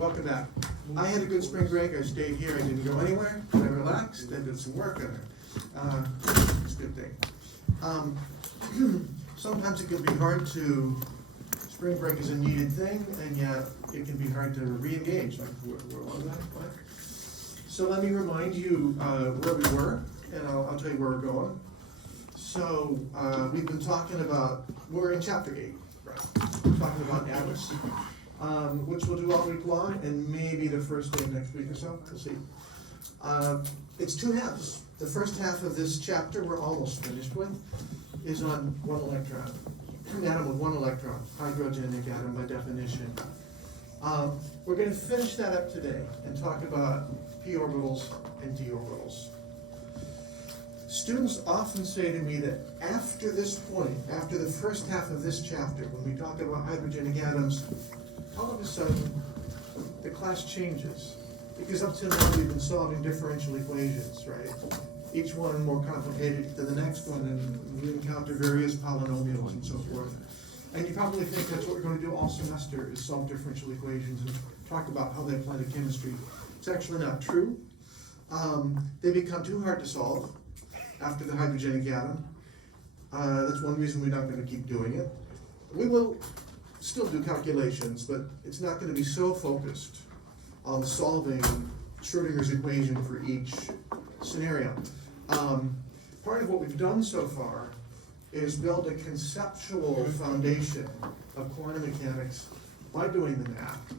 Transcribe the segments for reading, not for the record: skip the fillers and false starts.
welcome back. I had a good spring break. I stayed here. I didn't go anywhere. I relaxed. I did some work on it. It's a good thing. Sometimes it can be hard to, spring break is a needed thing, and yet it can be hard to re-engage. Like, where was that? What? So let me remind you where we were, and I'll tell you where we're going. So we've been talking about, we're in chapter 8, right? We're talking about Atlas, which we'll do all week long, and maybe the first day of next week or so. We'll see. It's two halves. The first half of this chapter we're almost finished with is on one electron. An atom with one electron, hydrogenic atom by definition. We're going to finish that up today and talk about p orbitals and d orbitals. Students often say to me that after this point, after the first half of this chapter, when we talk about hydrogenic atoms, all of a sudden the class changes. Because up till now we've been solving differential equations, right? Each one more complicated than the next one, and we encounter various polynomials and so forth. And you probably think that's what we're going to do all semester, is solve differential equations and talk about how they apply to chemistry. It's actually not true. They become too hard to solve after the hydrogenic atom. That's one reason we're not going to keep doing it. We will still do calculations, but it's not going to be so focused on solving Schrodinger's equation for each scenario. Part of what we've done so far is build a conceptual foundation of quantum mechanics by doing the math,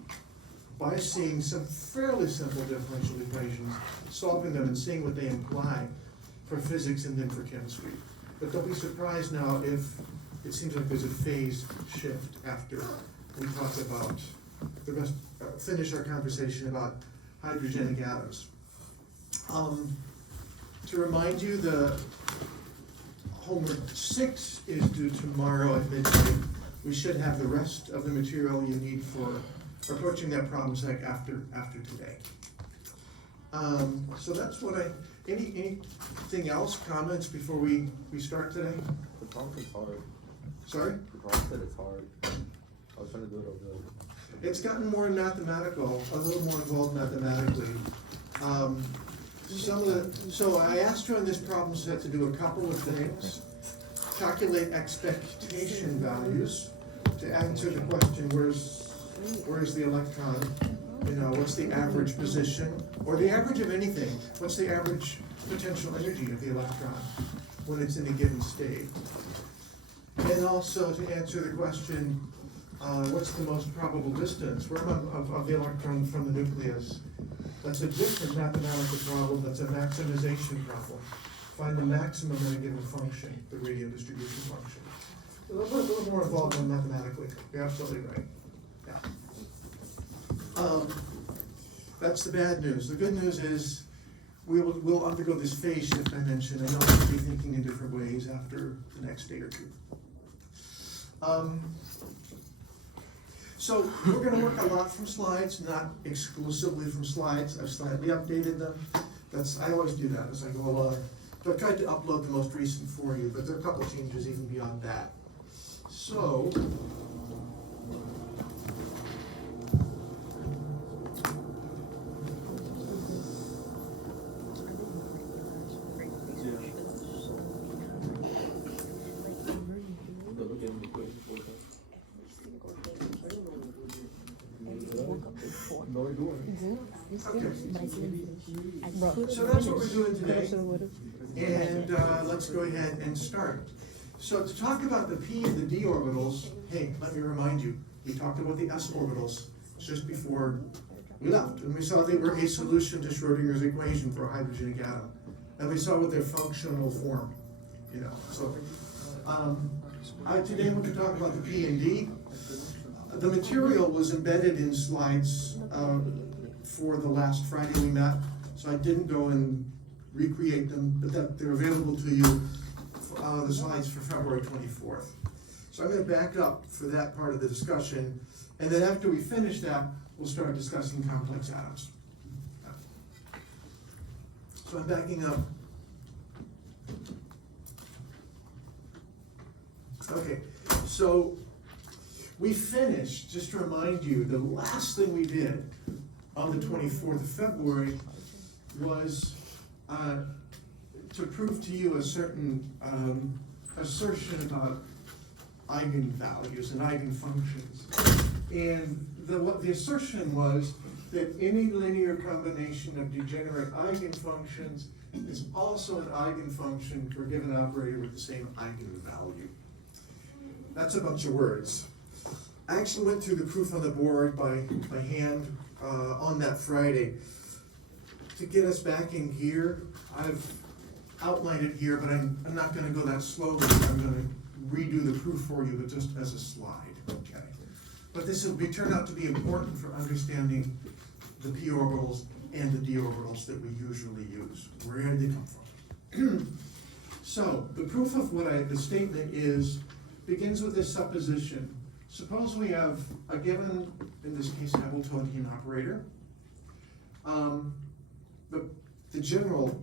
by seeing some fairly simple differential equations, solving them and seeing what they imply for physics and then for chemistry. But don't be surprised now if it seems like there's a phase shift after we talk about the rest, finish our conversation about hydrogenic atoms. To remind you, the homework 6 is due tomorrow at midnight. We should have the rest of the material you need for approaching that problem set after today. So that's what anything else, comments before we start today? The problem is hard. Sorry? The problem said it's hard. I was trying to do it over there. It's gotten more mathematical, a little more involved mathematically. So I asked you on this problem set to do a couple of things. Calculate expectation values to answer the question, where's the electron? You know, what's the average position? Or the average of anything. What's the average potential energy of the electron when it's in a given state? And also to answer the question, what's the most probable distance of the electron from the nucleus? That's a different mathematical problem. That's a maximization problem. Find the maximum in a given function, the radial distribution function. A little more involved than mathematically. You're absolutely right. Yeah. That's the bad news. The good news is we'll undergo this phase shift I mentioned, and I'll be thinking in different ways after the next day or two. So we're going to work a lot from slides, not exclusively from slides. I've slightly updated them. I always do that as I go along. But I've tried to upload the most recent for you, but there are a couple changes even beyond that. So, so that's what we're doing today, and let's go ahead and start. So to talk about the p and the d orbitals, hey, let me remind you, we talked about the s orbitals just before we left, and we saw they were a solution to Schrodinger's equation for a hydrogenic atom, and we saw what their functional form, you know. So today we're going to talk about the p and d. The material was embedded in slides for the last Friday we met, so I didn't go and recreate them, but they're available to you, the slides for February 24th. So I'm going to back up for that part of the discussion, and then after we finish that, we'll start discussing complex atoms. So I'm backing up. Okay, so We finished, just to remind you, the last thing we did on the 24th of February was to prove to you a certain assertion about eigenvalues and eigenfunctions. And what the assertion was that any linear combination of degenerate eigenfunctions is also an eigenfunction for a given operator with the same eigenvalue. That's a bunch of words. I actually went through the proof on the board by hand on that Friday. To get us back in gear, I've outlined it here, but I'm not going to go that slowly. I'm going to redo the proof for you, but just as a slide. Okay. But this will turn out to be important for understanding the p orbitals and the d orbitals that we usually use. Where did they come from? So the proof of the statement begins with this supposition. Suppose we have a given, in this case, Hamiltonian operator. The general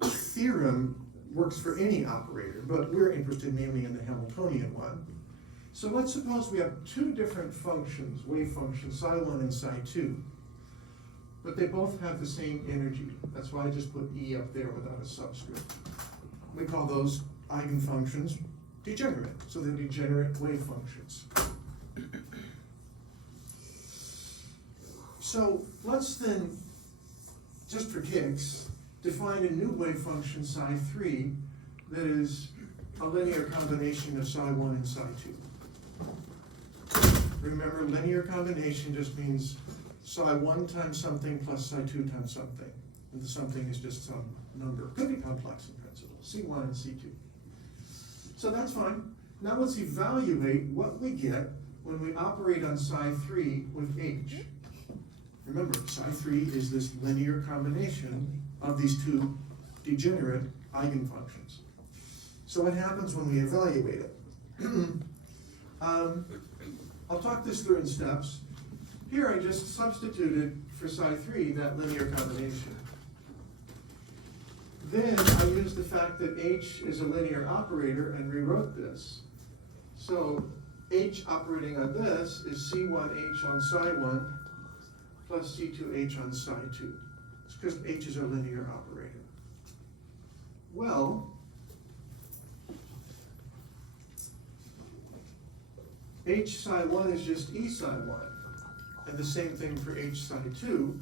theorem works for any operator, but we're interested mainly in the Hamiltonian one. So let's suppose we have two different functions, wave functions, psi1 and psi2, but they both have the same energy. That's why I just put E up there without a subscript. We call those eigenfunctions degenerate, so they're degenerate wave functions. So let's then, just for kicks, define a new wave function psi3 that is a linear combination of psi1 and psi2. Remember, linear combination just means psi1 times something plus psi2 times something. And the something is just some number. Could be complex in principle, C1 and C2. So that's fine. Now let's evaluate what we get when we operate on psi3 with H. Remember, psi3 is this linear combination of these two degenerate eigenfunctions. So what happens when we evaluate it? I'll talk this through in steps. Here I just substituted for psi3 that linear combination. Then I used the fact that H is a linear operator and rewrote this. So H operating on this is C1H on psi1 plus C2H on psi2. It's because H is a linear operator. Well, H psi1 is just E psi1, and the same thing for H psi2.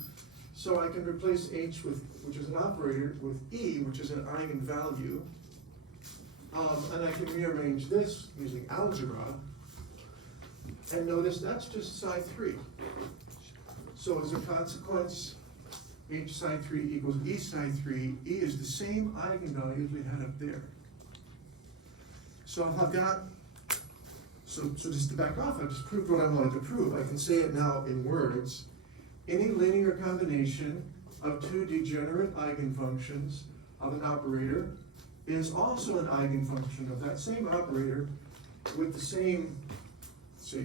So I can replace H with, which is an operator, with E, which is an eigenvalue. And I can rearrange this using algebra. And notice that's just psi3. So as a consequence, H psi3 equals E psi3. E is the same eigenvalue we had up there. So I've got, so just to back off, I've just proved what I wanted to prove. I can say it now in words. Any linear combination of two degenerate eigenfunctions of an operator is also an eigenfunction of that same operator with the same with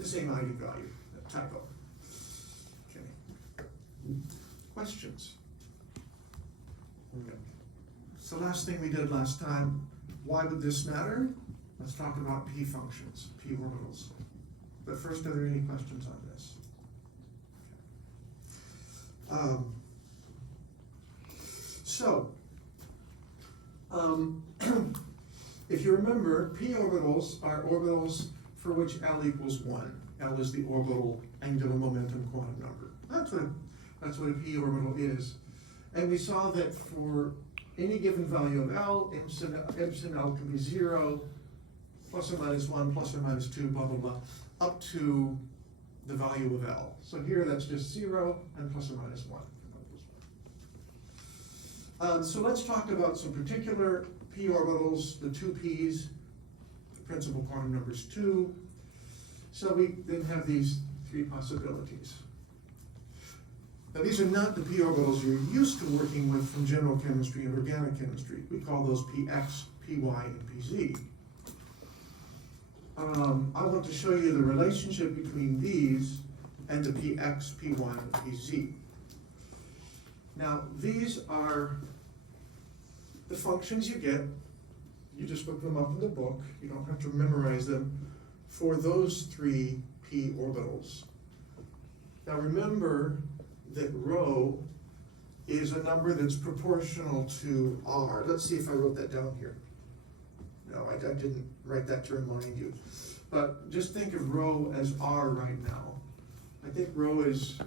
the same eigenvalue. Typo. Okay. Questions? Okay. So last thing we did last time, why would this matter? Let's talk about p functions, p orbitals. But first, are there any questions on this? If you remember, p orbitals are orbitals for which L equals 1. L is the orbital angular momentum quantum number. That's what a p orbital is. And we saw that for any given value of L, epsilon L can be 0, plus or minus 1, plus or minus 2, blah, blah, blah, up to the value of L. So here that's just 0 and plus or minus 1. So let's talk about some particular p orbitals, the two p's, the principal quantum numbers 2. So we then have these three possibilities. Now these are not the p orbitals you're used to working with from general chemistry and organic chemistry. We call those px, py, and pz. I want to show you the relationship between these and the px, py, and pz. Now these are the functions you get you just look them up in the book, you don't have to memorize them, for those three p orbitals. Now remember that rho is a number that's proportional to r. Let's see if I wrote that down here. No, I didn't write that to remind you. But just think of rho as r right now. I think rho is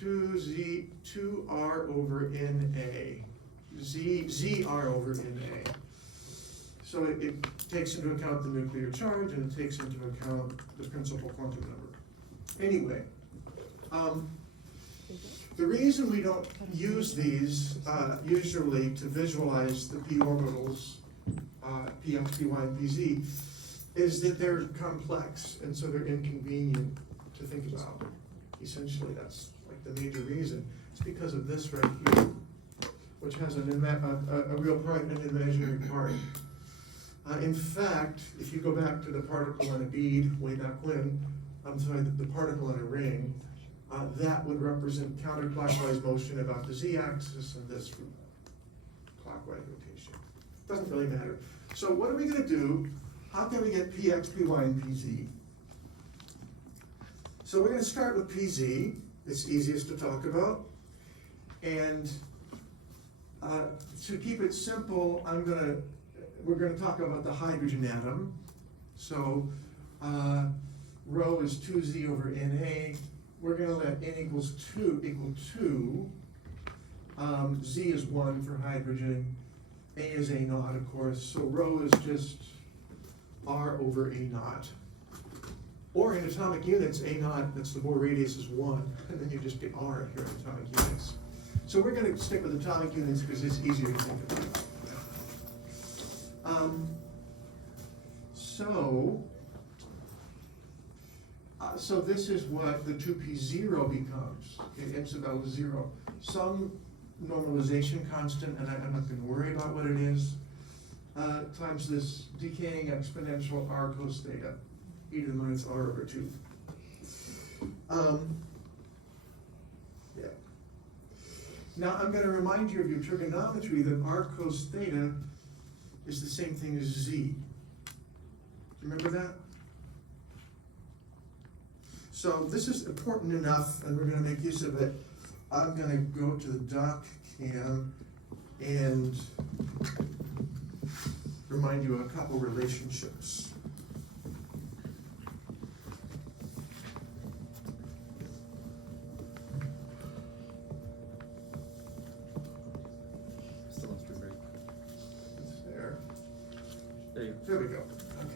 2r over NA. ZR over NA. So it takes into account the nuclear charge and it takes into account the principal quantum number. Anyway, the reason we don't use these usually to visualize the p orbitals, px, py, and pz, is that they're complex and so they're inconvenient to think about. Essentially, that's like the major reason. It's because of this right here, which has a real part and an imaginary part. In fact, if you go back to the particle in a bead way back when, the particle in a ring, that would represent counterclockwise motion about the z-axis and this clockwise rotation. Doesn't really matter. So what are we going to do? How can we get px, py, and pz? So we're going to start with pz. It's easiest to talk about. And to keep it simple, we're going to talk about the hydrogen atom. So rho is 2z over Na. We're going to let n equals 2 equal 2. Z is 1 for hydrogen. A is A naught, of course. So rho is just R over A naught. Or in atomic units, A naught, that's the Bohr radius, is 1. And then you just get R here in atomic units. So we're going to stick with atomic units because it's easier to think about. So this is what the 2p0 becomes. Okay, epsilon is 0. Some normalization constant, and I'm not going to worry about what it is, times this decaying exponential r cos theta, e to the minus r over 2. Yeah. Now I'm going to remind you of your trigonometry that r cos theta is the same thing as z. Do you remember that? So this is important enough, and we're going to make use of it. I'm going to go to the doc cam and remind you of a couple relationships. Still on spring break. It's there. There you go. There we go. Okay.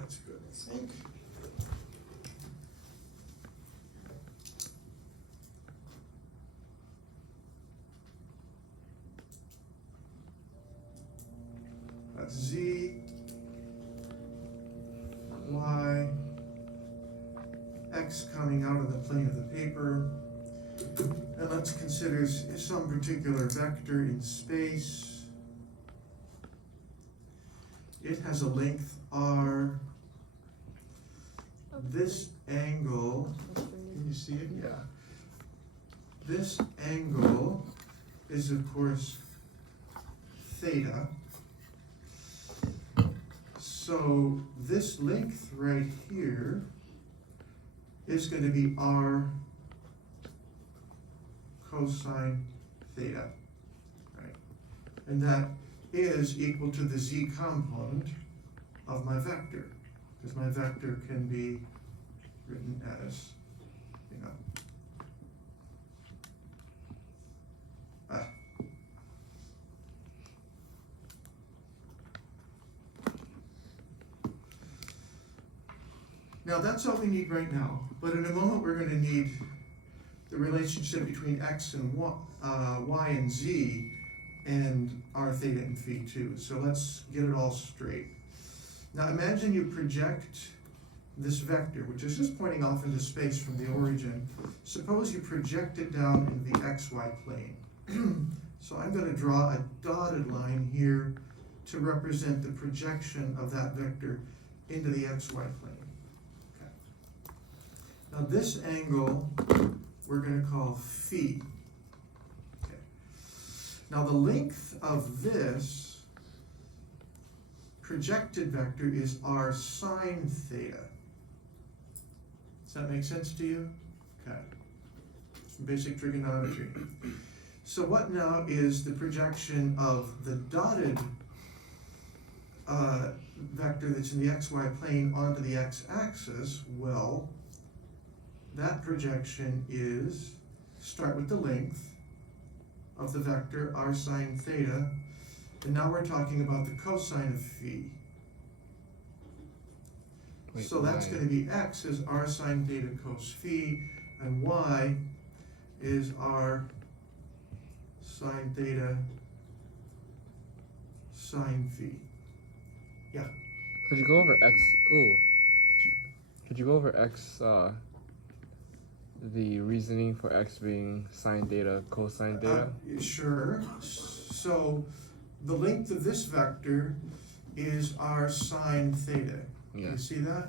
That's good, I think. That's Z, Y, X coming out of the plane of the paper. And let's consider some particular vector in space. It has a length R. This angle, can you see it? Yeah. This angle is, of course, theta. So this length right here is going to be r cosine theta, right? And that is equal to the z component of my vector, because my vector can be written as, Now that's all we need right now, but in a moment we're going to need the relationship between x and y and z and r theta and phi too. So let's get it all straight. Now imagine you project this vector, which is just pointing off into space from the origin. Suppose you project it down into the xy plane. So I'm going to draw a dotted line here to represent the projection of that vector into the xy plane. Now this angle we're going to call phi. Now the length of this projected vector is r sine theta. Does that make sense to you? Okay. Some basic trigonometry. So what now is the projection of the dotted vector that's in the xy plane onto the x-axis? Well, that projection is, start with the length of the vector r sine theta, and now we're talking about the cosine of phi. Wait, So that's going to be x is r sine theta cos phi, and y is r sine theta sine phi. Yeah. Could you go over x? Ooh. Could you go over x? The reasoning for x being sine theta, cosine theta. Sure. So the length of this vector is r sine theta. Yeah. You see that?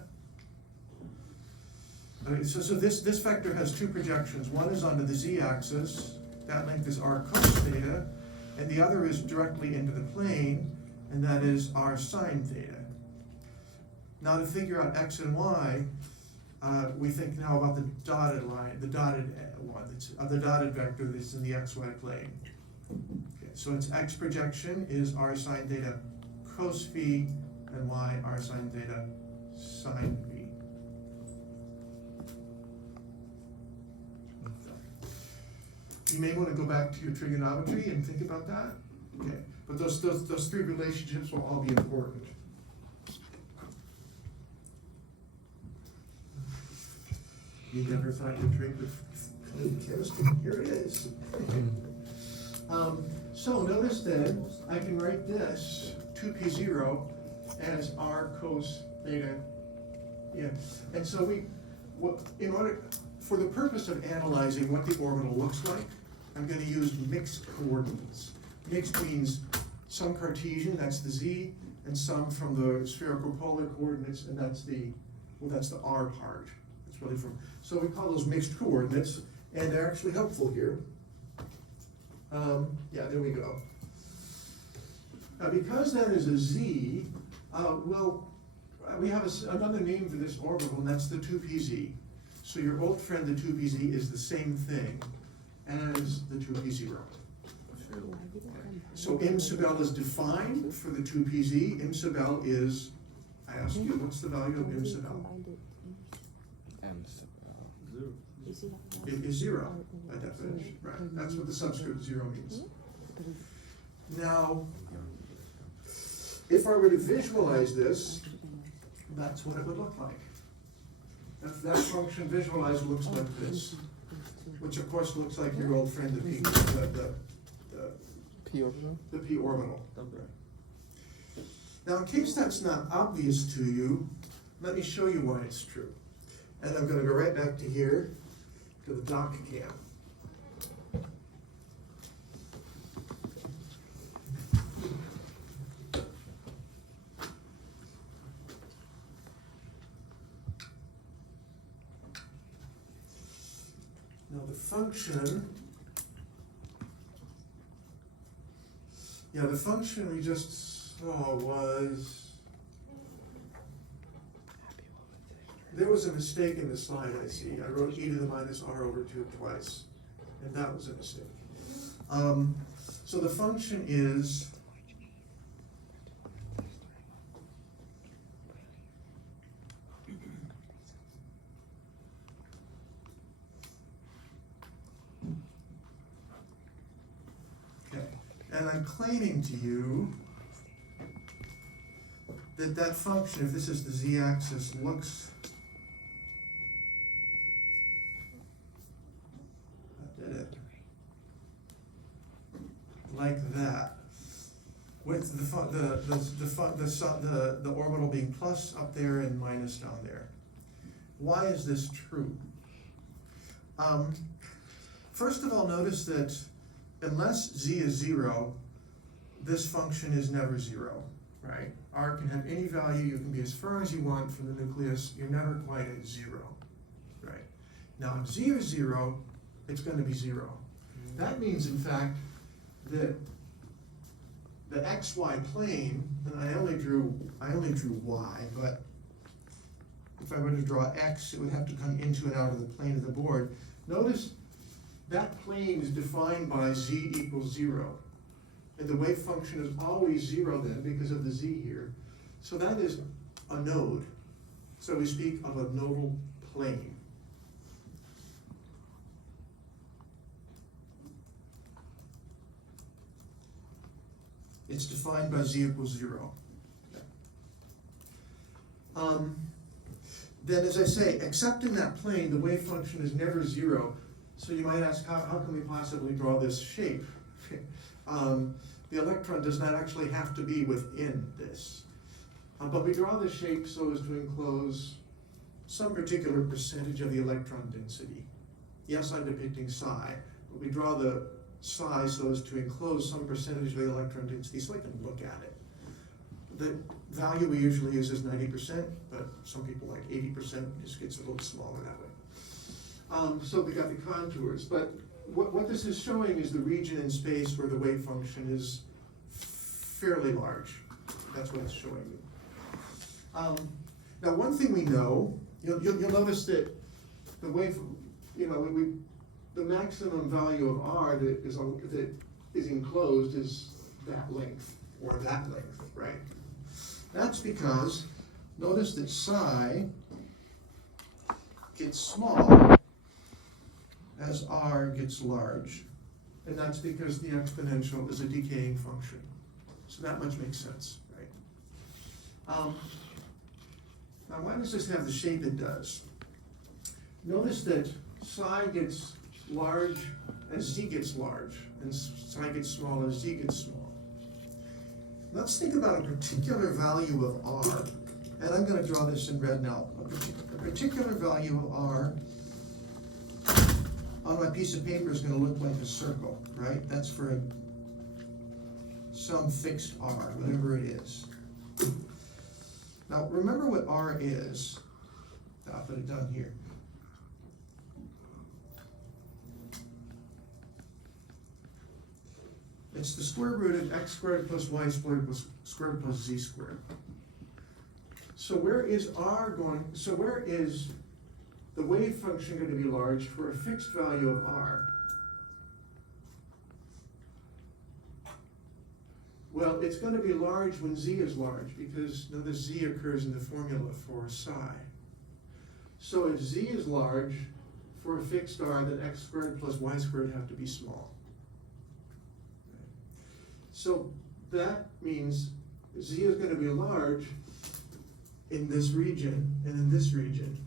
Okay, so this vector has two projections. One is onto the z-axis, that length is r cos theta, and the other is directly into the plane, and that is r sine theta. Now to figure out x and y, we think now about the dotted line, the dotted one, the dotted vector that's in the xy plane. Okay, so its x projection is r sine theta cos phi, and y r sine theta sine phi. You may want to go back to your trigonometry and think about that. Okay, but those three relationships will all be important. You never thought you'd drink with clean chemistry? Here it is. So notice that I can write this 2p0 as r cos theta. Yeah, and so for the purpose of analyzing what the orbital looks like, I'm going to use mixed coordinates. Mixed means some Cartesian, that's the z, and some from the spherical polar coordinates, and that's the r part. It's really from. So we call those mixed coordinates, and they're actually helpful here. Yeah, there we go. Now, because that is a z, we have another name for this orbital, and that's the 2pz. So your old friend, the 2pz, is the same thing as the 2p0. So M sub L is defined for the 2pz. M sub L is, I ask you, what's the value of M sub L? M sub L. It is zero by definition, right? That's what the subscript 0 means. Now, if I were to visualize this, that's what it would look like. If that function visualized looks like this, which of course looks like your old friend, the P orbital. the p orbital. Now, in case that's not obvious to you, let me show you why it's true. And I'm going to go right back to here, to the doc cam. Now the function, the function we just saw was, there was a mistake in the slide I see. I wrote e to the minus r over 2 twice, and that was a mistake. So the function is and I'm claiming to you that that function, if this is the z-axis, looks like that, with the orbital being plus up there and minus down there. Why is this true? First of all, notice that unless z is 0, this function is never 0, right? R can have any value, you can be as far as you want from the nucleus, you're never quite at 0, right? Now if z is 0, it's going to be 0. That means, in fact, that the XY plane, and I only drew Y, but if I were to draw X, it would have to come into and out of the plane of the board. Notice that plane is defined by Z equals 0. And the wave function is always 0 then because of the Z here. So that is a node. So we speak of a nodal plane. It's defined by Z equals 0. Then as I say, except in that plane, the wave function is never 0. So you might ask, how can we possibly draw this shape? The electron does not actually have to be within this. But we draw the shape so as to enclose some particular percentage of the electron density. Yes, I'm depicting psi, but we draw the psi so as to enclose some percentage of the electron density so I can look at it. The value we usually use is 90%, but some people like 80%, just gets a little smaller that way. So we got the contours, but what this is showing is the region in space where the wave function is fairly large. That's what it's showing you. Now, one thing we know, you'll notice that the wave, the maximum value of R that is enclosed is that length, or that length, right? That's because, notice that psi gets small as R gets large. And that's because the exponential is a decaying function. So that much makes sense, right? Now why does this have the shape it does? Notice that psi gets large as Z gets large, and psi gets small as Z gets small. Let's think about a particular value of R, and I'm going to draw this in red now. A particular value of R on my piece of paper is going to look like a circle, right? That's for some fixed R, whatever it is. Now, remember what R is. I'll put it down here. It's the square root of x squared plus y squared plus squared plus z squared. So where is R going? So where is the wave function going to be large for a fixed value of R? Well, it's going to be large when z is large because notice z occurs in the formula for psi. So if z is large for a fixed R, then x squared plus y squared have to be small. So that means z is going to be large in this region and in this region.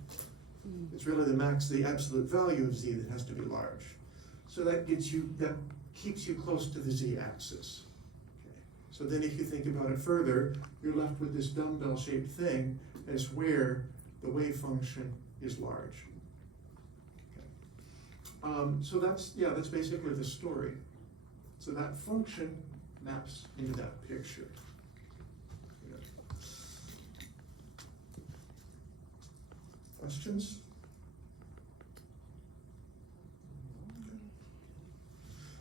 It's really the absolute value of z that has to be large. So that keeps you close to the z-axis. Okay. So then if you think about it further, you're left with this dumbbell-shaped thing as where the wave function is large. Okay. So that's basically the story. So that function maps into that picture. Questions?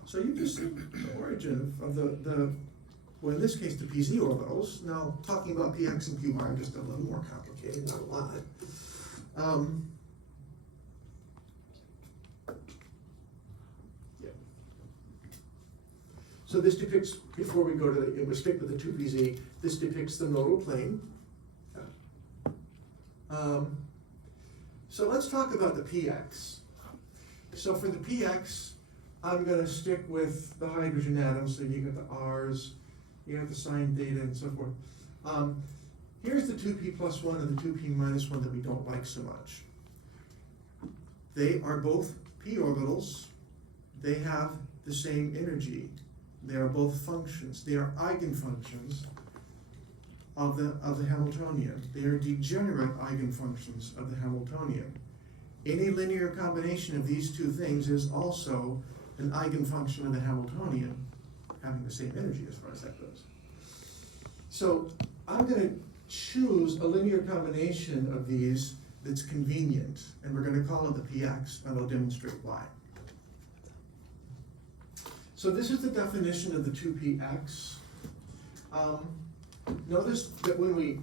So you just see the origin of well, in this case, the PZ orbitals. Now, talking about PX and QR, just a little more complicated, not a lot. So this depicts, before we go to we stick with the 2PZ, this depicts the nodal plane. So let's talk about the PX. So for the PX, I'm going to stick with the hydrogen atoms, so you get the R's, you got the sine theta, and so forth. Here's the 2p plus 1 and the 2p minus 1 that we don't like so much. They are both p orbitals. They have the same energy. They are both functions. They are eigenfunctions of the Hamiltonian. They are degenerate eigenfunctions of the Hamiltonian. Any linear combination of these two things is also an eigenfunction of the Hamiltonian, having the same energy as far as that goes. So I'm going to choose a linear combination of these that's convenient, and we're going to call it the PX, and I'll demonstrate why. So this is the definition of the 2px. Notice that when we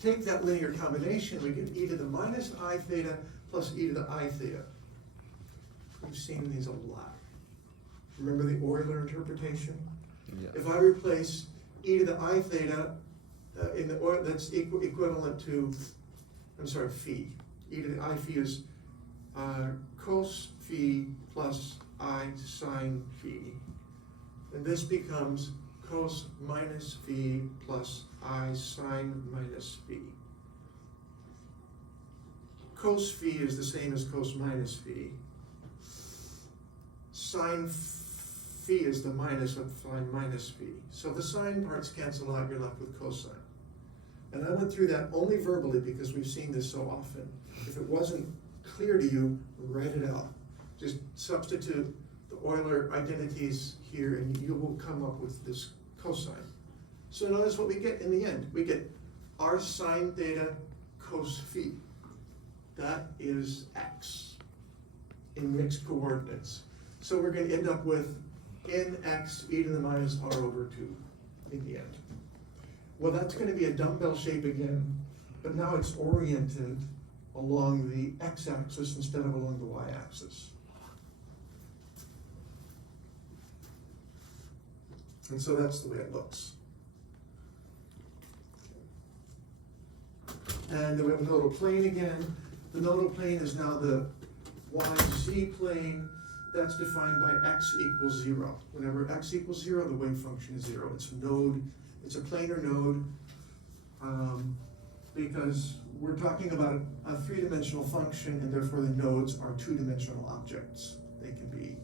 take that linear combination, we get e to the minus I theta plus e to the I theta. We've seen these a lot. Remember the Euler interpretation? Yeah. If I replace e to the I theta in the Euler, that's equivalent to, I'm sorry, phi. E to the I phi is cos phi plus I sine phi. And this becomes cos minus phi plus I sine minus phi. Cos phi is the same as cos minus phi. Sine phi is the minus of sine minus phi. So the sine parts cancel out, you're left with cosine. And I went through that only verbally because we've seen this so often. If it wasn't clear to you, write it out. Just substitute the Euler identities here and you will come up with this cosine. So notice what we get in the end. We get r sine theta cos phi. That is x in mixed coordinates. So we're going to end up with nx e to the minus r over 2 in the end. Well, that's going to be a dumbbell shape again, but now it's oriented along the x-axis instead of along the y-axis. And so that's the way it looks. And then we have a nodal plane again. The nodal plane is now the yz plane. That's defined by x equals 0. Whenever x equals 0, the wave function is 0. It's a node, it's a planar node, because we're talking about a three-dimensional function, and therefore the nodes are two-dimensional objects. They can be,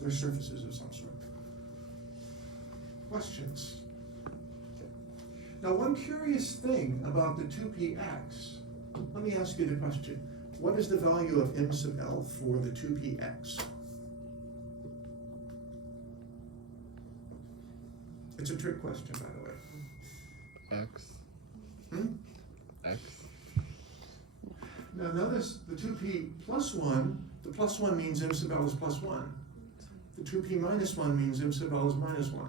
they're surfaces of some sort. Questions? Okay. Now, one curious thing about the 2px, let me ask you the question. What is the value of m sub l for the 2px? It's a trick question, by the way. X. X. Now notice the 2p plus 1, the plus 1 means m sub l is plus 1. The 2p minus 1 means m sub l is minus 1.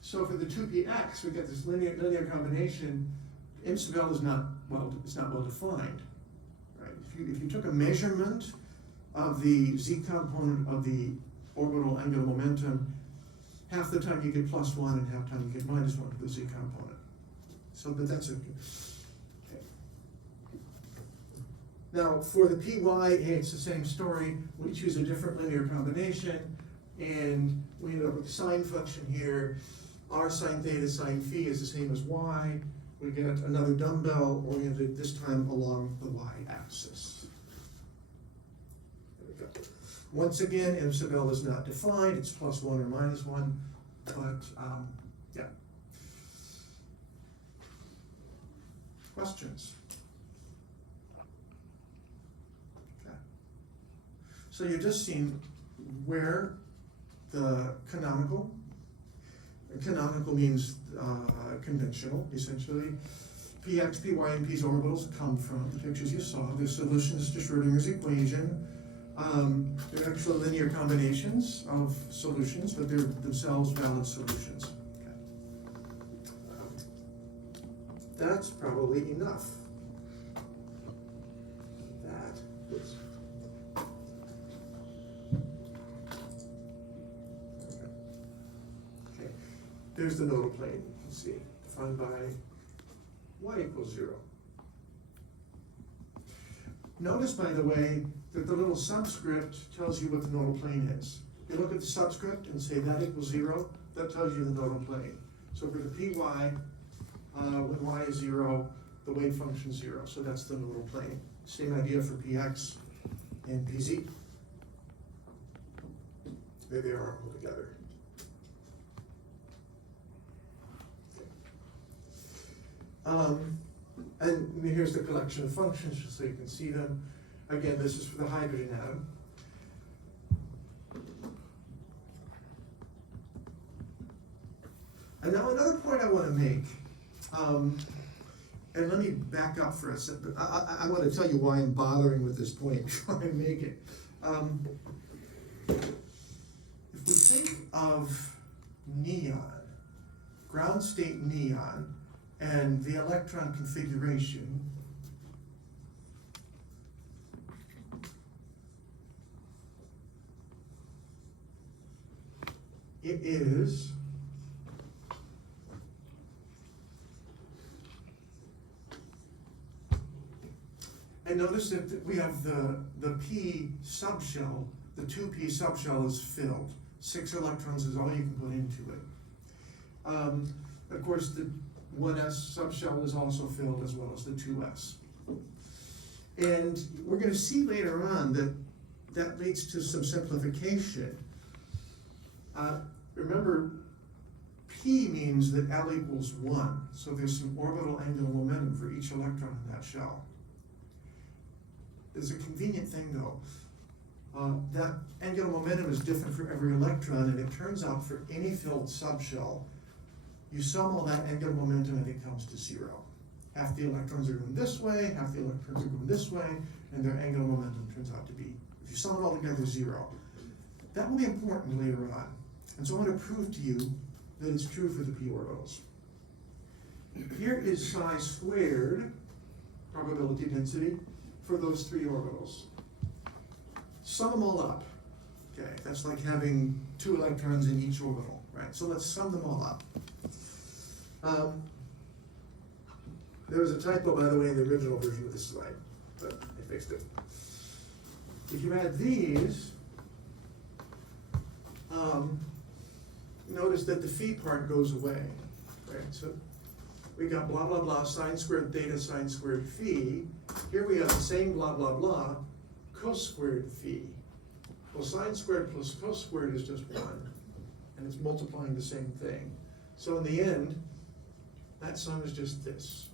So for the 2px, we get this linear combination. M sub l is not well defined. Right? If you took a measurement of the z component of the orbital angular momentum, half the time you get plus 1 and half the time you get minus 1 for the z component. So, but that's okay. Now, for the py, hey, it's the same story. We choose a different linear combination, and we end up with a sine function here. R sine theta sine phi is the same as y. We get another dumbbell oriented this time along the y-axis. There we go. Once again, m sub l is not defined. It's plus 1 or minus 1, but yeah. Questions? Okay. So you've just seen where the canonical means conventional, essentially. Px, py, and p's orbitals come from the pictures you saw. They're solutions to Schrödinger's equation. They're actual linear combinations of solutions, but they're themselves valid solutions. Okay. That's probably enough. That is. Okay. There's the nodal plane, you can see, defined by y equals 0. Notice, by the way, that the little subscript tells you what the nodal plane is. You look at the subscript and say that equals 0, that tells you the nodal plane. So for the py, when y is 0, the wave function is 0, so that's the nodal plane. Same idea for px and pz. There they are all together. And here's the collection of functions, just so you can see them. Again, this is for the hydrogen atom. And now another point I want to make, and let me back up for a second. I want to tell you why I'm bothering with this point before I make it. If we think of neon, ground state neon, and the electron configuration it is and notice that we have the P subshell, the 2p subshell is filled. 6 electrons is all you can put into it. Of course, the 1s subshell is also filled as well as the 2s. And we're going to see later on that that leads to some simplification. Remember, P means that L equals 1, so there's some orbital angular momentum for each electron in that shell. There's a convenient thing though. That angular momentum is different for every electron, and it turns out for any filled subshell, you sum all that angular momentum and it comes to 0. Half the electrons are going this way, half the electrons are going this way, and their angular momentum turns out to be, if you sum it all together, 0. That will be important later on. And so I want to prove to you that it's true for the p orbitals. Here is psi squared, probability density, for those 3 orbitals. Sum them all up. Okay, that's like having 2 electrons in each orbital, right? So let's sum them all up. There was a typo, by the way, in the original version of this slide, but I fixed it. If you add these, notice that the phi part goes away, right? So we got blah, blah, blah, sine squared theta, sine squared phi. Here we have the same blah, blah, blah, cos squared phi. Well, sine squared plus cos squared is just 1, and it's multiplying the same thing. So in the end, that sum is just this.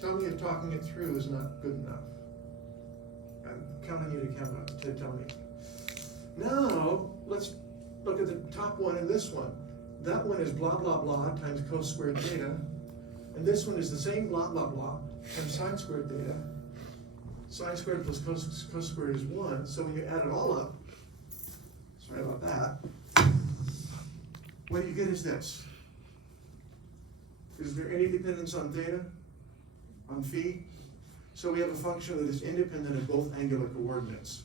Tell me if talking it through is not good enough. I'm counting you to tell me. Now, let's look at the top one and this one. That one is blah, blah, blah times cos squared theta. And this one is the same blah, blah, blah times sine squared theta. Sine squared plus cos squared is 1. So when you add it all up, sorry about that, what you get is this. Is there any dependence on theta? On phi? So we have a function that is independent of both angular coordinates.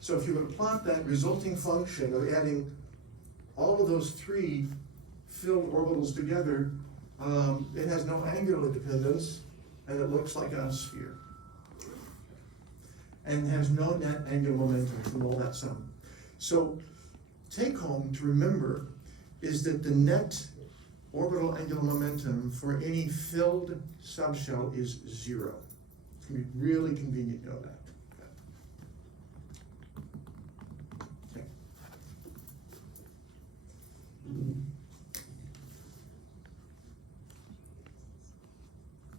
So if you were to plot that resulting function of adding all of those 3 filled orbitals together, it has no angular dependence, and it looks like a sphere. And has no net angular momentum from all that sum. So take home to remember is that the net orbital angular momentum for any filled subshell is 0. It's going to be really convenient to know that. Okay.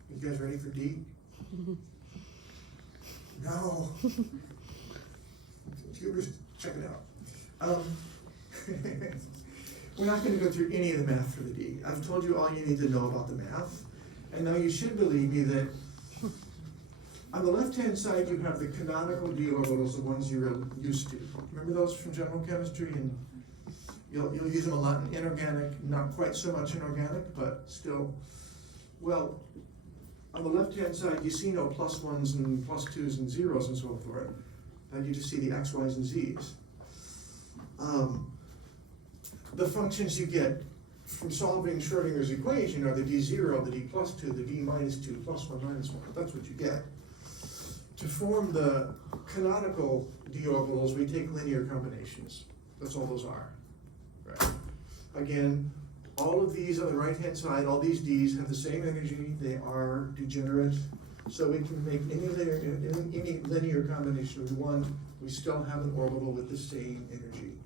You guys ready for D? No. Computers, check it out. We're not going to go through any of the math for the D. I've told you all you need to know about the math. And now you should believe me that on the left-hand side you have the canonical d orbitals, the ones you're used to. Remember those from general chemistry? And you'll use them a lot in inorganic, not quite so much in organic, but still. Well, on the left-hand side you see no plus 1s and plus 2s and 0s and so forth. And you just see the x, y's, and z's. The functions you get from solving Schrodinger's equation are the d0, the d plus 2, the d minus 2, plus 1, minus 1. That's what you get. To form the canonical d orbitals, we take linear combinations. That's all those are. Right? Again, all of these on the right-hand side, all these d's have the same energy. They are degenerate. So we can make any linear combination we want. We still have an orbital with the same energy.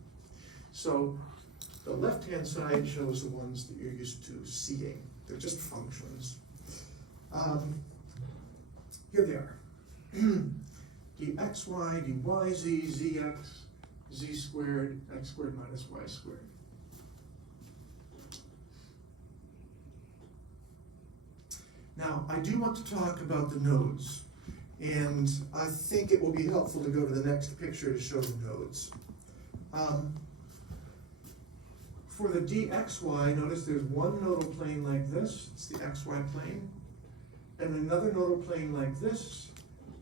So the left-hand side shows the ones that you're used to seeing. They're just functions. Here they are. dxy, dyz, zx, z squared, x squared minus y squared. Now, I do want to talk about the nodes. And I think it will be helpful to go to the next picture to show the nodes. For the dxy, notice there's one nodal plane like this, it's the xy plane, and another nodal plane like this,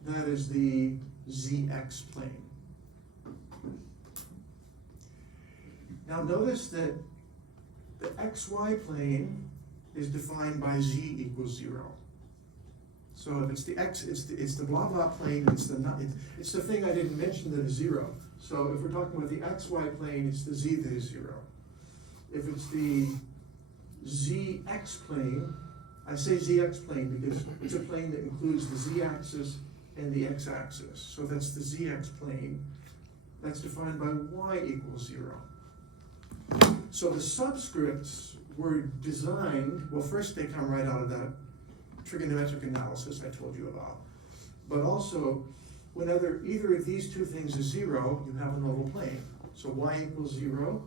that is the zx plane. Now notice that the xy plane is defined by z equals 0. So if it's the x, it's the blah blah plane, it's the thing I didn't mention that is 0. So if we're talking about the xy plane, it's the z that is 0. If it's the zx plane, I say zx plane because it's a plane that includes the z-axis and the x-axis. So that's the zx plane. That's defined by y equals 0. So the subscripts were designed, well, first they come right out of that trigonometric analysis I told you about. But also, whenever either of these two things is 0, you have a nodal plane. So y equals 0,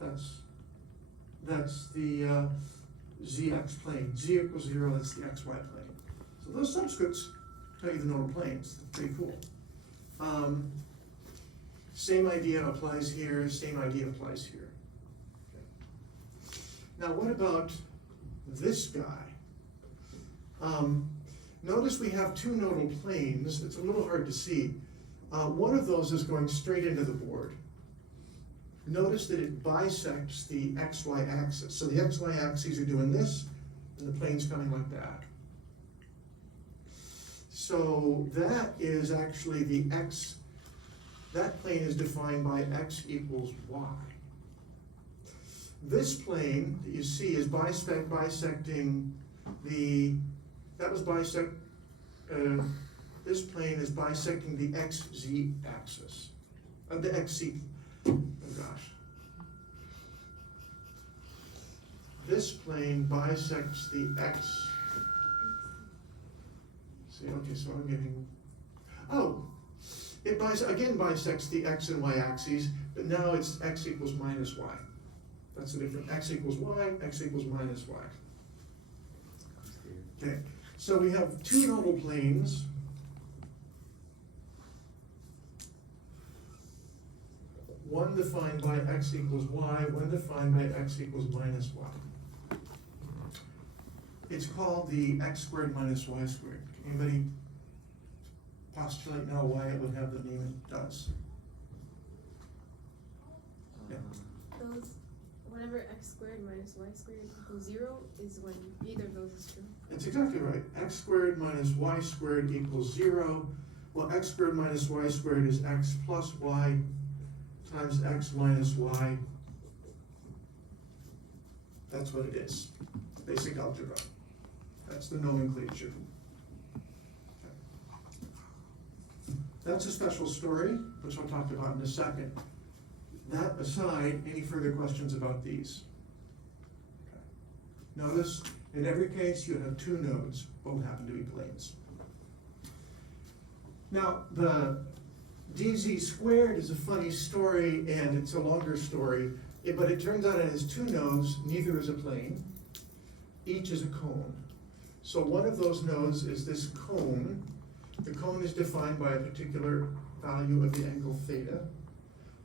that's the zx plane. Z equals 0, that's the xy plane. So those subscripts tell you the nodal planes. That's pretty cool. Same idea applies here, same idea applies here. Okay. Now what about this guy? Notice we have two nodal planes. It's a little hard to see. One of those is going straight into the board. Notice that it bisects the xy axis. So the xy axes are doing this, and the plane's coming like that. So that is actually the x, that plane is defined by x equals y. This plane that you see is bisecting the, this plane is bisecting the xz axis, the xc, oh gosh. This plane bisects the x, see, okay, so I'm getting, oh, it again bisects the x and y axes, but now it's x equals minus y. That's the difference, x equals y, x equals minus y. Okay, so we have two nodal planes. One defined by x equals y, one defined by x equals minus y. It's called the x squared minus y squared. Can anybody postulate now why it would have the name it does? Yeah. Those, whenever x squared minus y squared equals 0 is when either of those is true. That's exactly right. X squared minus y squared equals 0. Well, x squared minus y squared is x plus y times x minus y. That's what it is. Basic algebra. That's the nomenclature. Okay. That's a special story, which I'll talk about in a second. That aside, any further questions about these? Okay. Notice, in every case, you have two nodes. Both happen to be planes. Now, the dz squared is a funny story, and it's a longer story, but it turns out it has two nodes, neither is a plane, each is a cone. So one of those nodes is this cone. The cone is defined by a particular value of the angle theta,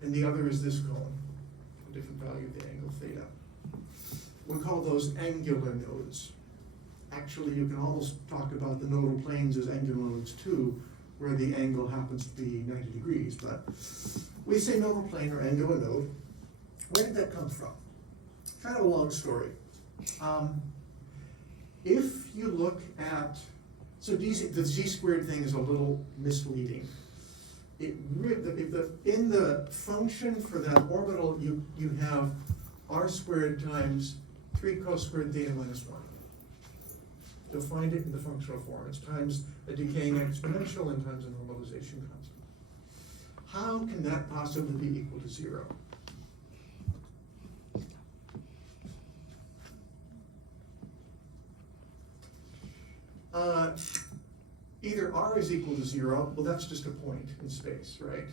and the other is this cone, a different value of the angle theta. We call those angular nodes. Actually, you can almost talk about the nodal planes as angular nodes too, where the angle happens to be 90 degrees, but we say nodal plane or angular node. Where did that come from? Kind of a long story. If you look at, so the z squared thing is a little misleading. In the function for that orbital, you have r squared times 3 cos squared theta minus 1. You'll find it in the functional form. It's times a decaying exponential and times a normalization constant. How can that possibly be equal to 0? Either r is equal to 0, well, that's just a point in space, right?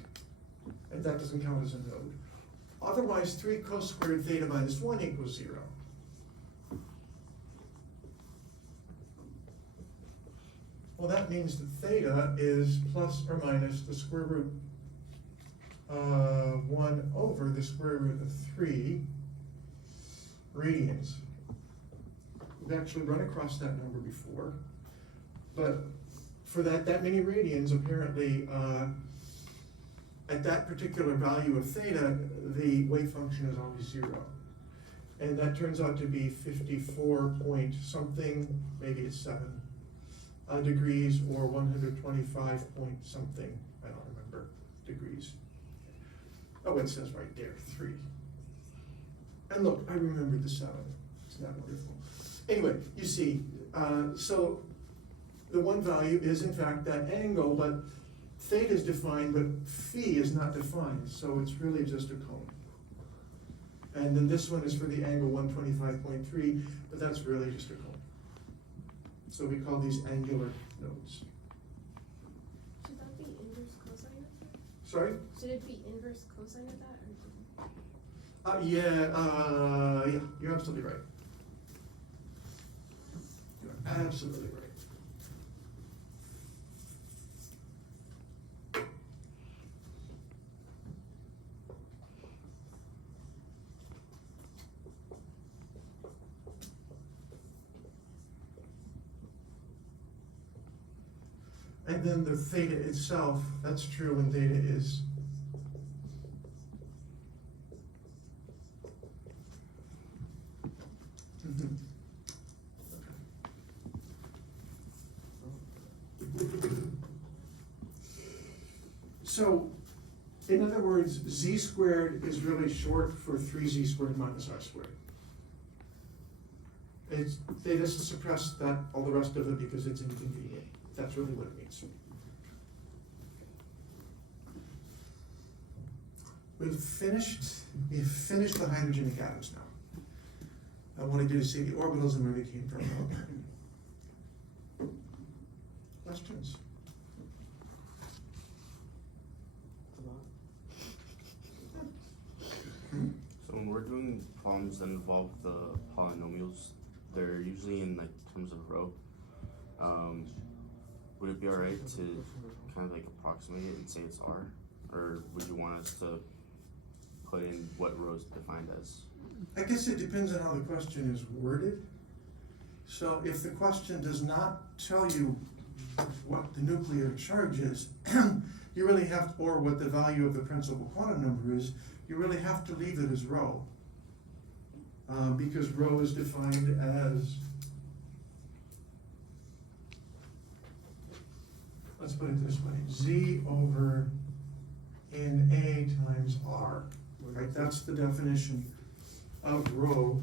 And that doesn't count as a node. Otherwise, 3 cos squared theta minus 1 equals 0. Well, that means that theta is plus or minus the square root 1 over the square root of 3 radians. We've actually run across that number before, but for that many radians, apparently, at that particular value of theta, the wave function is always 0. And that turns out to be 54 point something, maybe it's 7 degrees, or 125 point something, I don't remember, degrees. Oh, it says right there, 3. And look, I remembered the 7. Isn't that wonderful? Anyway, you see, so the one value is in fact that angle, but theta is defined, but phi is not defined, so it's really just a cone. And then this one is for the angle 125.3, but that's really just a cone. So we call these angular nodes. Should that be inverse cosine of that? Sorry? Should it be inverse cosine of that, or? Yeah, you're absolutely right. You're absolutely right. And then the theta itself, that's true when theta is So, in other words, z squared is really short for 3z squared minus r squared. They just suppress that, all the rest of it, because it's inconvenient. That's really what it means. We've finished the hydrogenic atoms now. I wanted you to see the orbitals and where they came from. Questions? So when we're doing problems that involve the polynomials, they're usually in like terms of row. Would it be alright to kind of like approximate it and say it's R? Or would you want us to put in what row is defined as? I guess it depends on how the question is worded. So if the question does not tell you what the nuclear charge is, you really have, or what the value of the principal quantum number is, you really have to leave it as rho. Because rho is defined as, let's put it this way, z over NA times R, right? That's the definition of rho.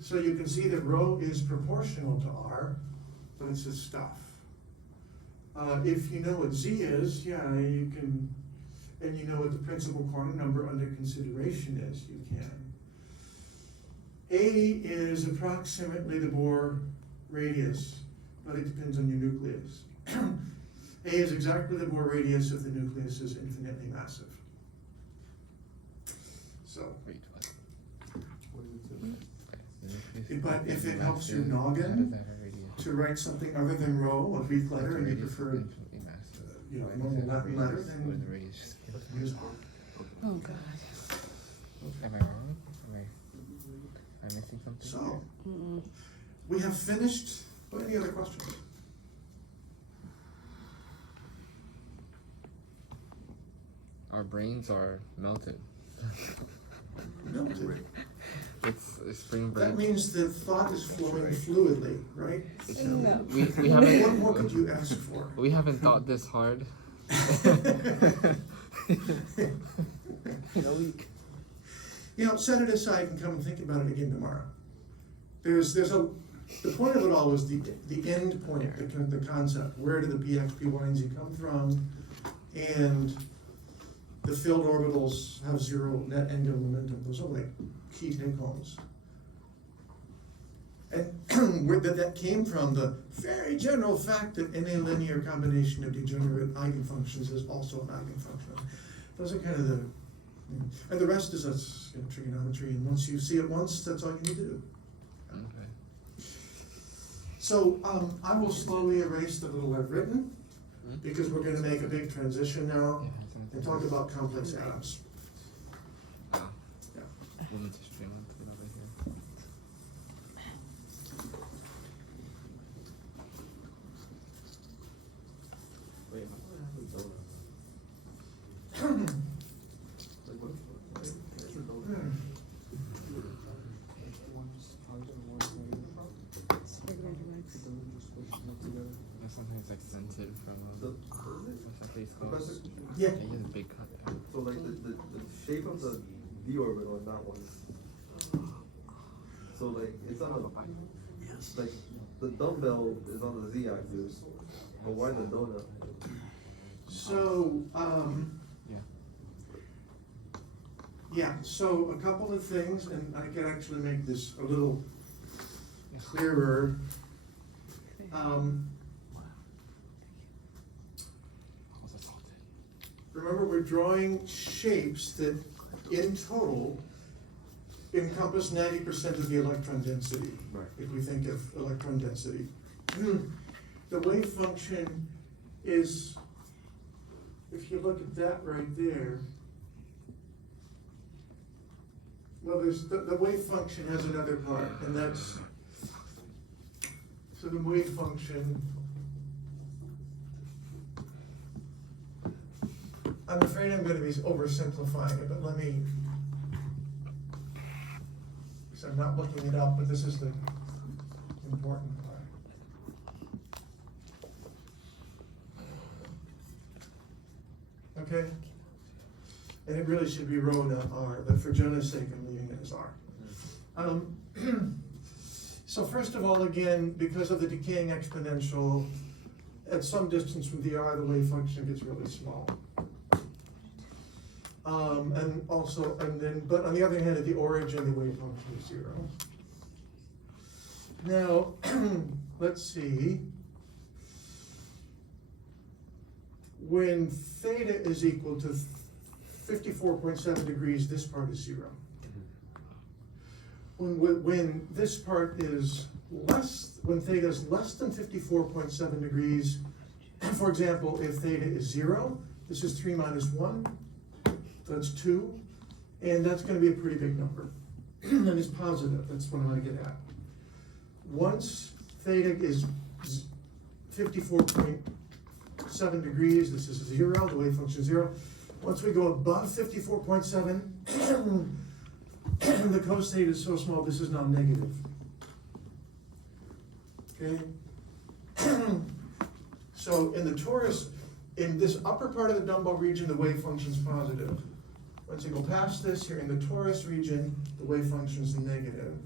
So you can see that rho is proportional to R, but it's just stuff. If you know what z is, yeah, you can, and you know what the principal quantum number under consideration is, you can. A is approximately the Bohr radius, but it depends on your nucleus. A is exactly the Bohr radius if the nucleus is infinitely massive. So, Wait, what? What does it say? but if it helps your noggin to write something other than rho, a Greek letter, and you prefer, you know, normal Latin letter, then use R. Oh god. Am I wrong? Am I missing something? So, we have finished. What any other questions? Our brains are melted. Melted. It's spring break. That means that thought is flowing fluidly, right? We haven't. What more could you ask for? We haven't thought this hard. In a week. You know, set it aside and come and think about it again tomorrow. The point of it all was the end point, the concept. Where do the px, py, and z come from? And the filled orbitals have zero net angular momentum. Those are like key take-homes. And where that came from, the very general fact that any linear combination of degenerate eigenfunctions is also an eigenfunction. Those are kind of the, and the rest is trigonometry. And once you see it once, that's all you need to do. Okay. So I will slowly erase the little I've written. because we're gonna make a big transition now and talk about complex atoms. We'll need to stream it over here. Wait, how do I have a donut? Like, what? Where's the donut? Something it's like scented from what's that place called? Professor, Yeah. He has a big cut. so like the shape of the d orbital in that one. So like it's on the like the dumbbell is on the z axis, but why the donut? So, Yeah. yeah, so a couple of things, and I can actually make this a little clearer. Also salted. Remember, we're drawing shapes that in total encompass 90% of the electron density. Right. If we think of electron density. The wave function is, if you look at that right there, well, there's, the wave function has another part, and that's, so the wave function, I'm afraid I'm gonna be oversimplifying it, but let me, because I'm not looking it up, but this is the important part. Okay? And it really should be rho, not r, but for Jonah's sake, I'm leaving it as r. So first of all, again, because of the decaying exponential, at some distance from the r, the wave function gets really small. And also, and then, but on the other hand, at the origin, the wave function is 0. Now, let's see. When theta is equal to 54.7 degrees, this part is 0. When this part is less, when theta is less than 54.7 degrees, for example, if theta is 0, this is 3 minus 1, that's 2, and that's going to be a pretty big number. And it's positive, that's what I'm going to get at. Once theta is 54.7 degrees, this is 0, the wave function is 0. Once we go above 54.7, the cos theta is so small, this is now negative. Okay? So in the torus, in this upper part of the dumbbell region, the wave function is positive. Once you go past this, you're in the torus region, the wave function is negative.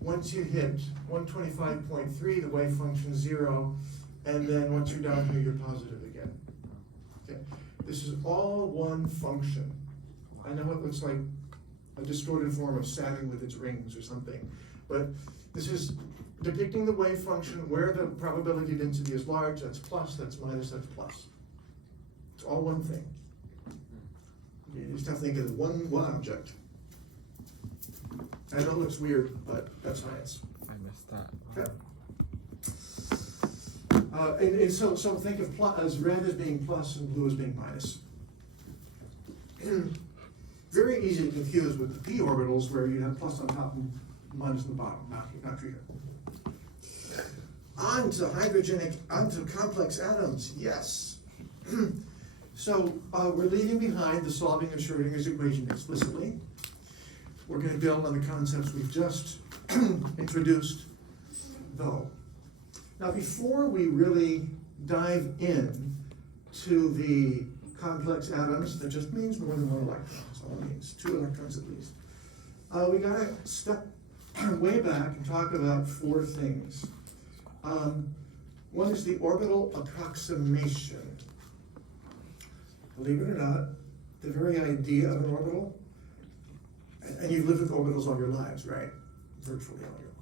Once you hit 125.3, the wave function is 0, and then once you're down here, you're positive again. Okay? This is all one function. I know it looks like a distorted form of Saturn with its rings or something, but this is depicting the wave function where the probability density is large, that's plus, that's minus, that's plus. It's all one thing. You just have to think of one object. I know it looks weird, but that's science. I missed that. Okay. And so think of as red as being plus and blue as being minus. Very easy to confuse with the p orbitals where you have plus on top and minus on the bottom, not true here. On to complex atoms, yes. So we're leaving behind the solving of Schrödinger's equation explicitly. We're going to build on the concepts we've just introduced, though. Now, before we really dive in to the complex atoms, that just means more than one electron. That's all it means, 2 electrons at least. We got to step way back and talk about 4 things. One is the orbital approximation. Believe it or not, the very idea of an orbital, and you've lived with orbitals all your lives, right? Virtually all your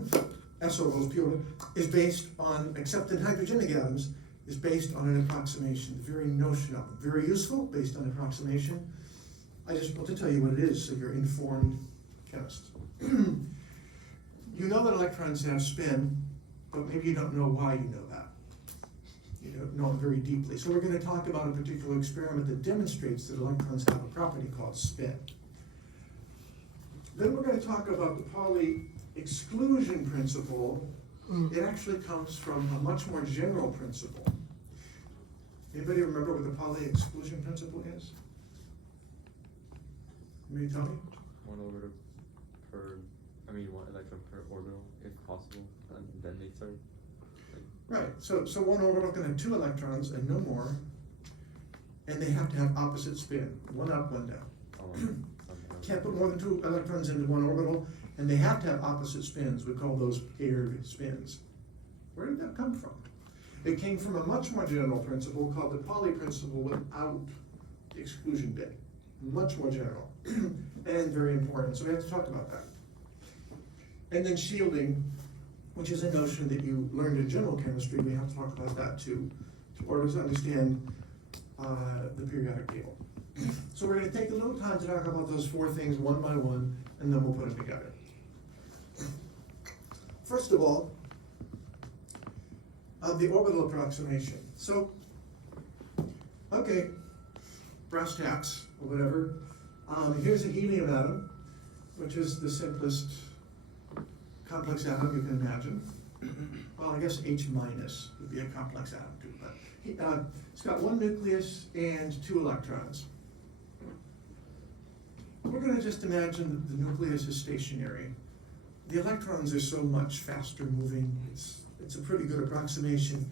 lives. S orbitals, P orbitals, is based on, except in hydrogenic atoms, is based on an approximation. The very notion of it, very useful, based on approximation. I just want to tell you what it is, so you're informed chemist. You know that electrons have spin, but maybe you don't know why you know that. know it very deeply. So we're gonna talk about a particular experiment that demonstrates that electrons have a property called spin. Then we're gonna talk about the Pauli exclusion principle. It actually comes from a much more general principle. Anybody remember what the Pauli exclusion principle is? Anybody tell me? 1 orbital per, 1 electron per orbital, if possible, and then they start. Right, so one orbital can have 2 electrons and no more, and they have to have opposite spin, one up, one down. Can't put more than 2 electrons into one orbital, and they have to have opposite spins. We call those paired spins. Where did that come from? It came from a much more general principle called the Pauli principle without the exclusion bit. Much more general and very important. So we have to talk about that. And then shielding, which is a notion that you learned in general chemistry. We have to talk about that too, in order to understand the periodic table. So we're going to take a little time to talk about those 4 things one by one, and then we'll put them together. First of all, the orbital approximation. So, okay, brass tacks, or whatever. Here's a helium atom, which is the simplest complex atom you can imagine. Well, I guess H minus would be a complex atom too, but it's got 1 nucleus and 2 electrons. We're going to just imagine that the nucleus is stationary. The electrons are so much faster moving. It's a pretty good approximation.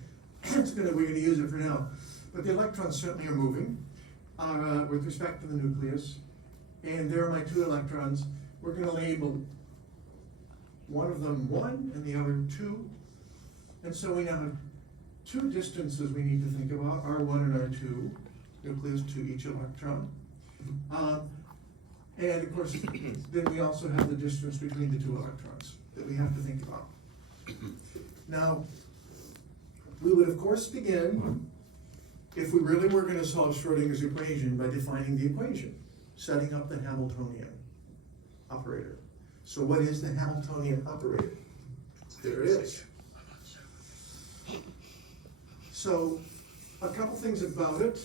We're going to use it for now. But the electrons certainly are moving with respect to the nucleus. And there are my 2 electrons. We're going to label one of them 1 and the other 2. And so we now have 2 distances we need to think about, R1 and R2, nucleus to each electron. And of course, then we also have the distance between the 2 electrons that we have to think about. Now, we would of course begin, if we really were going to solve Schrodinger's equation, by defining the equation, setting up the Hamiltonian operator. So what is the Hamiltonian operator? There it is. So, a couple things about it.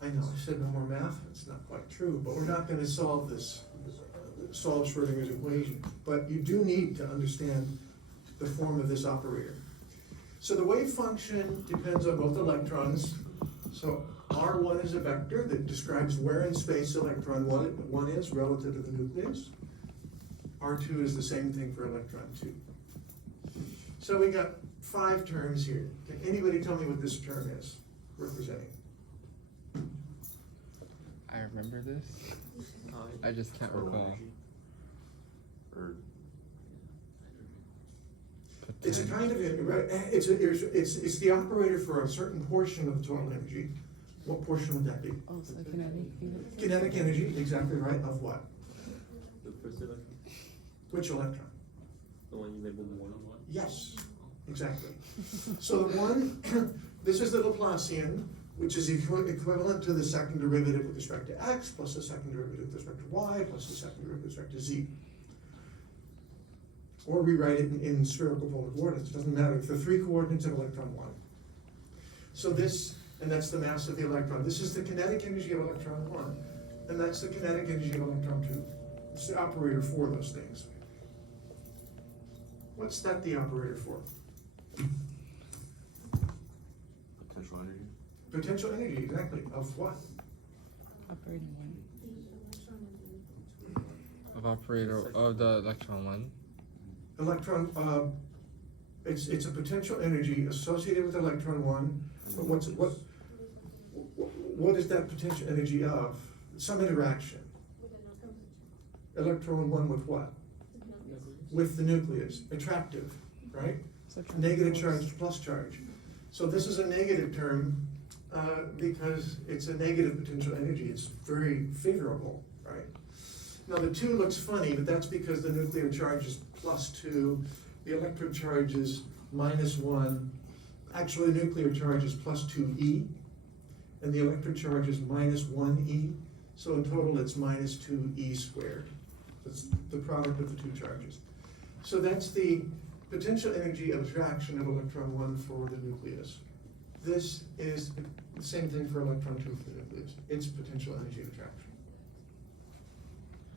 I know, I said no more math, it's not quite true, but we're not going to solve Schrodinger's equation. But you do need to understand the form of this operator. So the wave function depends on both electrons. So R1 is a vector that describes where in space electron 1 is relative to the nucleus. R2 is the same thing for electron 2. So we got 5 terms here. Can anybody tell me what this term is representing? I remember this. I just can't recall. Or It's a kind of, it's the operator for a certain portion of the total energy. What portion would that be? Oh, so kinetic. Kinetic energy, exactly right, of what? The first electron, Which electron? the one you labeled 1. Yes, exactly. So the one, this is the Laplacian, which is equivalent to the second derivative with respect to x, plus the second derivative with respect to y, plus the second derivative with respect to z. Or rewrite it in spherical polar coordinates, it doesn't matter, it's the 3 coordinates of electron 1. So this, and that's the mass of the electron. This is the kinetic energy of electron 1, and that's the kinetic energy of electron 2. It's the operator for those things. What's that the operator for? potential energy. Potential energy, exactly, of what? Operating one. Of operator of the electron 1. Electron, it's a potential energy associated with electron 1, but what is that potential energy of? Some interaction. Electron 1 with what? With the nucleus, attractive, right? So Negative charge to plus charge. So this is a negative term because it's a negative potential energy. It's very favorable, right? Now the 2 looks funny, but that's because the nuclear charge is +2, the electron charge is -1. Actually, the nuclear charge is +2e, and the electron charge is -1e. So in total, it's -2e squared. That's the product of the 2 charges. So that's the potential energy of attraction of electron 1 for the nucleus. This is the same thing for electron 2 for the nucleus. It's potential energy of attraction.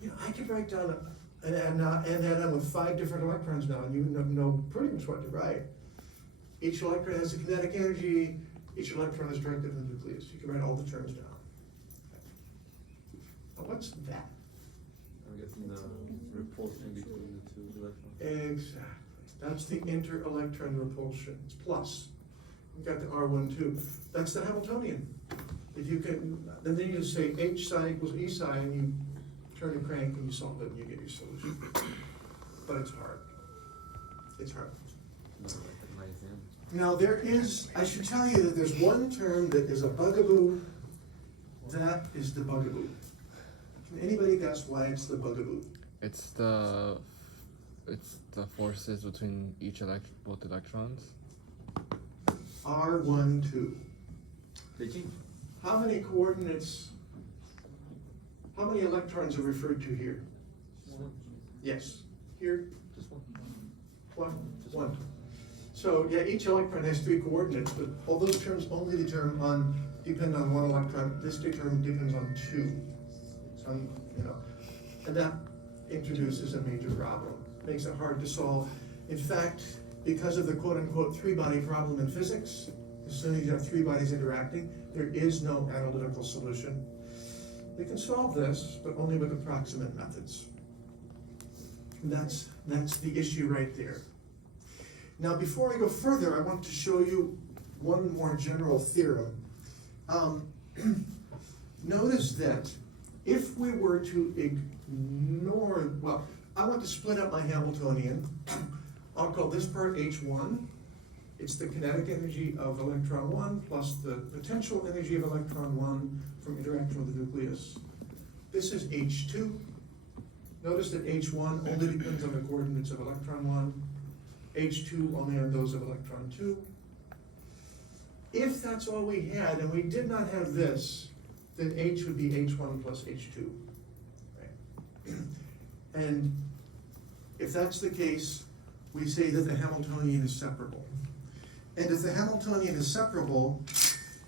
You know, I could write down an atom with 5 different electrons now, and you know pretty much what to write. Each electron has a kinetic energy, each electron is directed to the nucleus. You can write all the terms down. Now, what's that? I'm guessing the repulsion between the two electrons. Exactly. That's the inter-electron repulsion. It's plus. You've got the R12. That's the Hamiltonian. If you can, then you just say H psi equals E psi, and you turn a crank and you solve it and you get your solution. But it's hard. It's hard. Not like my exam. Now there is, I should tell you that there's one term that is a bugaboo. That is the bugaboo. Can anybody guess why it's the bugaboo? It's the forces between both electrons. R12. They change. How many coordinates, how many electrons are referred to here? Just one. Yes. Here? Just one. One. So yeah, each electron has 3 coordinates, but all those terms only depend on 1 electron. This term depends on 2. So, you know, and that introduces a major problem. Makes it hard to solve. In fact, because of the quote-unquote 3-body problem in physics, as soon as you have 3 bodies interacting, there is no analytical solution. We can solve this, but only with approximate methods. And that's the issue right there. Now, before I go further, I want to show you one more general theorem. Notice that if we were to ignore, well, I want to split up my Hamiltonian. I'll call this part H1. It's the kinetic energy of electron 1 plus the potential energy of electron 1 from interaction with the nucleus. This is H2. Notice that H1 only depends on the coordinates of electron 1. H2 only on those of electron 2. If that's all we had, and we did not have this, then H would be H1 plus H2. Right? And if that's the case, we say that the Hamiltonian is separable. And if the Hamiltonian is separable,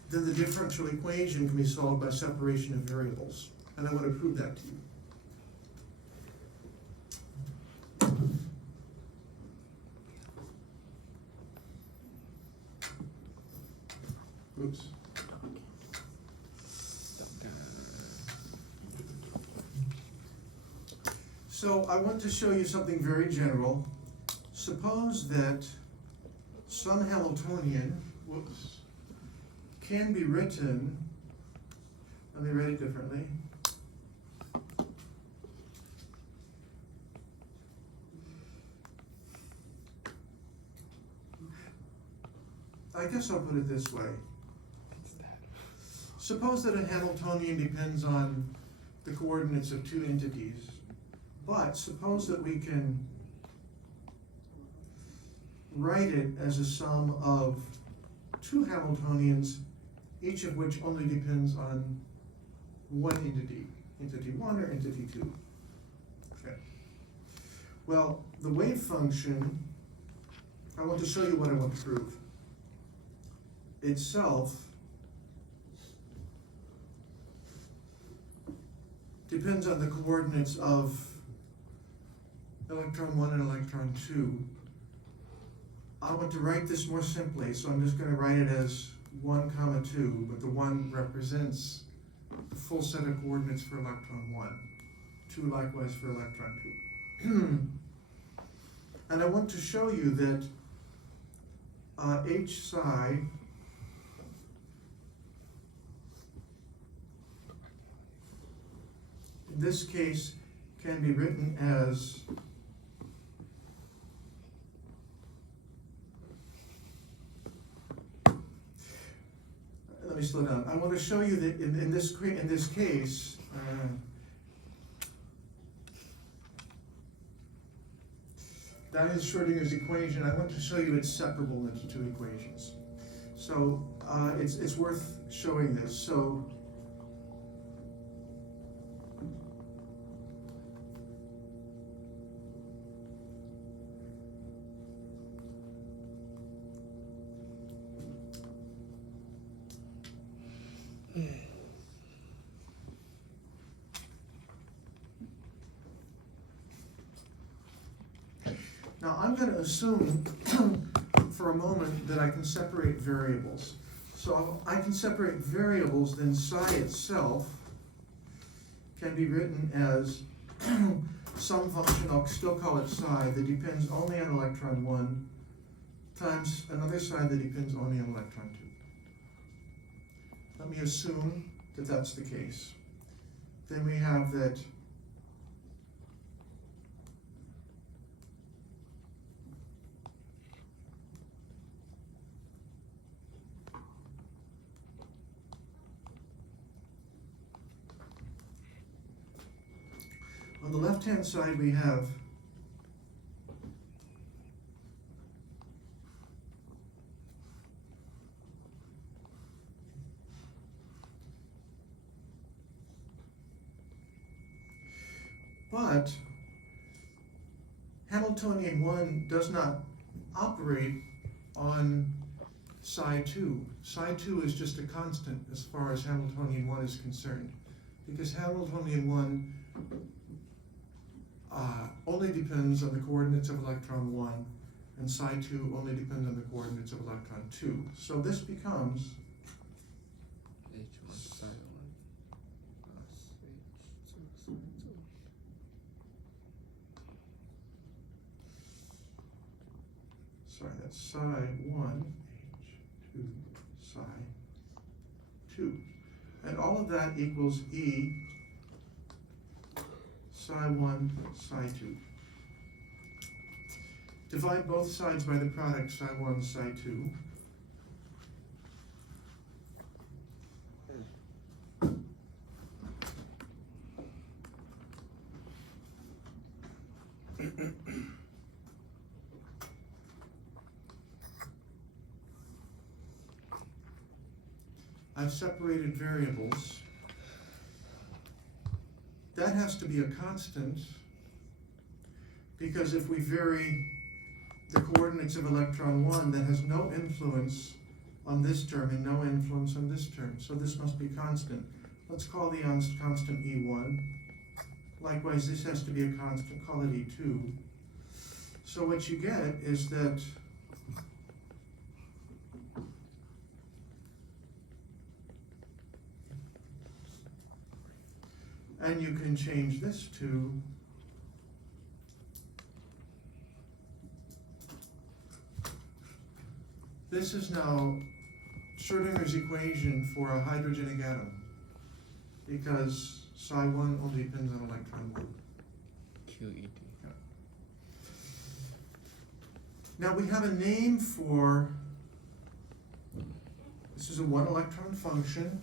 then the differential equation can be solved by separation of variables. And I want to prove that to you. Oops. So I want to show you something very general. Suppose that some Hamiltonian, can be written, let me write it differently. I guess I'll put it this way. Suppose that a Hamiltonian depends on the coordinates of 2 entities, but suppose that we can write it as a sum of 2 Hamiltonians, each of which only depends on 1 entity, entity 1 or entity 2. Okay. Well, the wave function, I want to show you what I want to prove. Itself depends on the coordinates of electron 1 and electron 2. I want to write this more simply, so I'm just going to write it as 1, 2, but the 1 represents the full set of coordinates for electron 1. 2 likewise for electron 2. And I want to show you that H psi in this case can be written as let me slow down. I want to show you that in this case, that is Schrodinger's equation. I want to show you it's separable into 2 equations. So it's worth showing this. So Now, I'm gonna assume for a moment that I can separate variables. So if I can separate variables, then psi itself can be written as some function, I'll still call it psi, that depends only on electron 1 times another psi that depends only on electron 2. Let me assume that that's the case. Then we have that on the left-hand side we have but Hamiltonian 1 does not operate on psi 2. Psi 2 is just a constant as far as Hamiltonian 1 is concerned, because Hamiltonian 1 only depends on the coordinates of electron 1, and psi 2 only depends on the coordinates of electron 2. So this becomes H1 psi 1 plus H2 psi 2. sorry, that's psi 1, H2, psi 2. And all of that equals E psi 1, psi 2. Divide both sides by the product psi 1, psi 2. I've separated variables. That has to be a constant, because if we vary the coordinates of electron 1, that has no influence on this term and no influence on this term. So this must be constant. Let's call the constant E1. Likewise, this has to be a constant, call it E2. So what you get is that and you can change this to this is now Schrödinger's equation for a hydrogenic atom, because psi 1 only depends on electron 1. QED. Now we have a name for, this is a 1 electron function.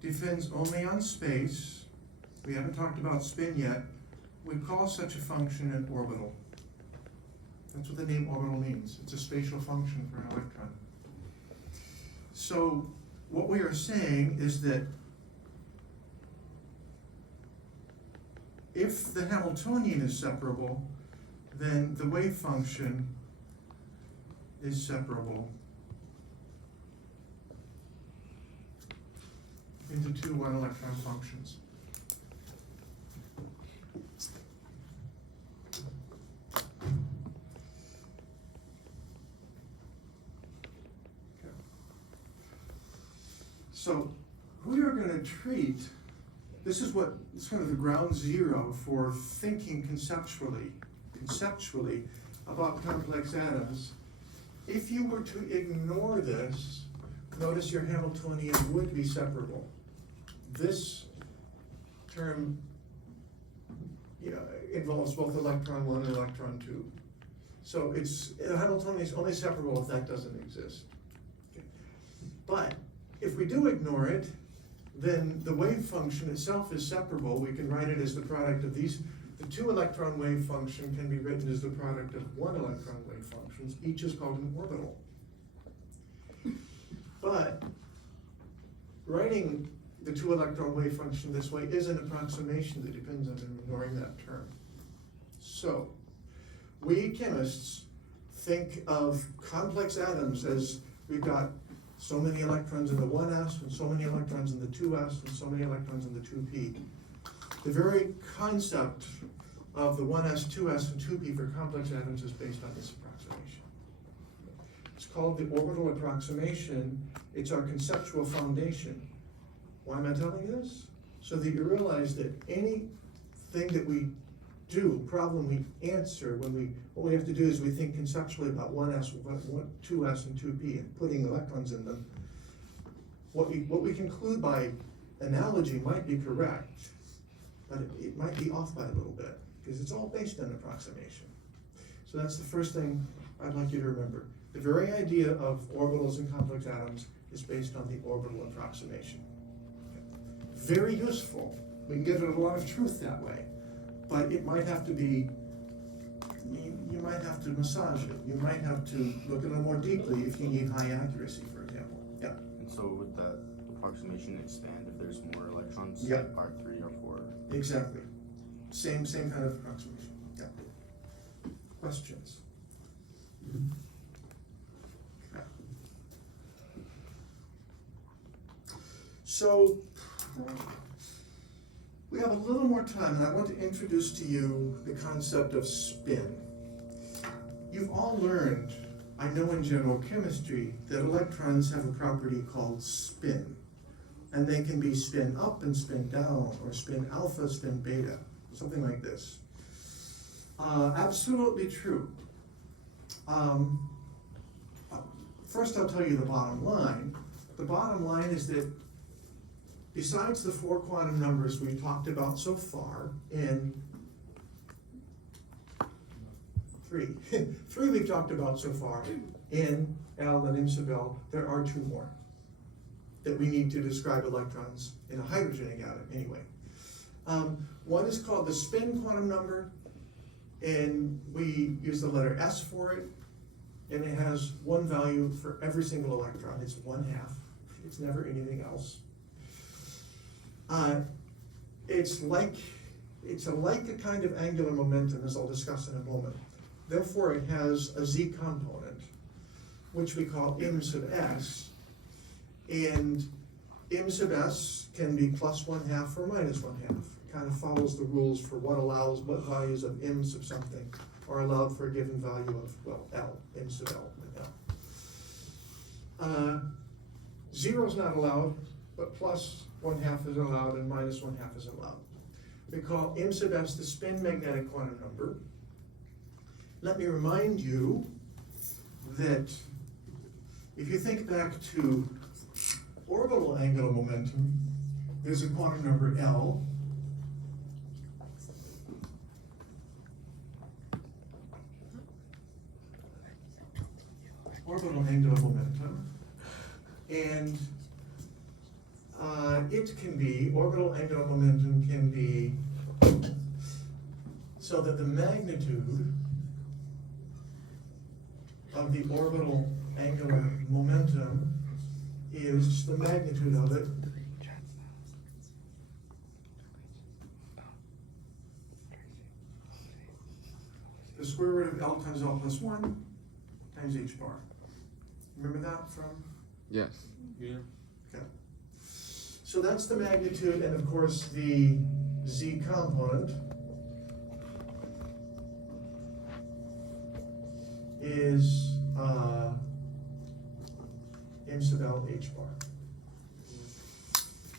Depends only on space. We haven't talked about spin yet. We call such a function an orbital. That's what the name orbital means. It's a spatial function for an electron. So what we are saying is that if the Hamiltonian is separable, then the wave function is separable into two 1 electron functions. Okay. So we are going to treat, this is kind of the ground zero for thinking conceptually about complex atoms. If you were to ignore this, notice your Hamiltonian would be separable. This term involves both electron 1 and electron 2. So Hamiltonian is only separable if that doesn't exist. Okay. But if we do ignore it, then the wave function itself is separable. We can write it as the product of these. The 2 electron wave function can be written as the product of 1 electron wave functions. Each is called an orbital. But writing the 2 electron wave function this way is an approximation that depends on ignoring that term. So we chemists think of complex atoms as we've got so many electrons in the 1s and so many electrons in the 2s and so many electrons in the 2p. The very concept of the 1s, 2s, and 2p for complex atoms is based on this approximation. It's called the orbital approximation. It's our conceptual foundation. Why am I telling you this? So that you realize that anything that we do, problem we answer, what we have to do is we think conceptually about 1s, 2s, and 2p, and putting electrons in them. What we conclude by analogy might be correct, but it might be off by a little bit, because it's all based on approximation. So that's the first thing I'd like you to remember. The very idea of orbitals and complex atoms is based on the orbital approximation. Very useful. We can get at a lot of truth that way, but it might have to be, you might have to massage it. You might have to look at it more deeply if you need high accuracy, for example. Yeah. And so would that approximation expand if there's more electrons? Yeah. Like R3 or 4? Exactly. Same kind of approximation. Yeah. Questions? Okay. So, we have a little more time, and I want to introduce to you the concept of spin. You've all learned, I know in general chemistry, that electrons have a property called spin. And they can be spin up and spin down, or spin alpha, spin beta, something like this. Absolutely true. First I'll tell you the bottom line. The bottom line is that besides the 4 quantum numbers we've talked about so far in 3, 3 we've talked about so far in L and in sub L, there are 2 more that we need to describe electrons in a hydrogen atom anyway. One is called the spin quantum number, and we use the letter S for it, and it has one value for every single electron. It's 1/2. It's never anything else. It's like a kind of angular momentum, as I'll discuss in a moment. Therefore, it has a Z component, which we call m sub s, and m sub s can be plus 1/2 or minus 1/2. It kind of follows the rules for what values of m sub something are allowed for a given value of, well, L, m sub L, L. 0 is not allowed, but plus 1/2 is allowed and minus 1/2 is allowed. We call m sub s the spin magnetic quantum number. Let me remind you that if you think back to orbital angular momentum, there's a quantum number L. Orbital angular momentum. And orbital angular momentum can be so that the magnitude of the orbital angular momentum is the magnitude of it the square root of L times L plus 1 times h bar. Remember that from? Yes. Yeah. Okay. So that's the magnitude, and of course the Z component is m sub L h bar.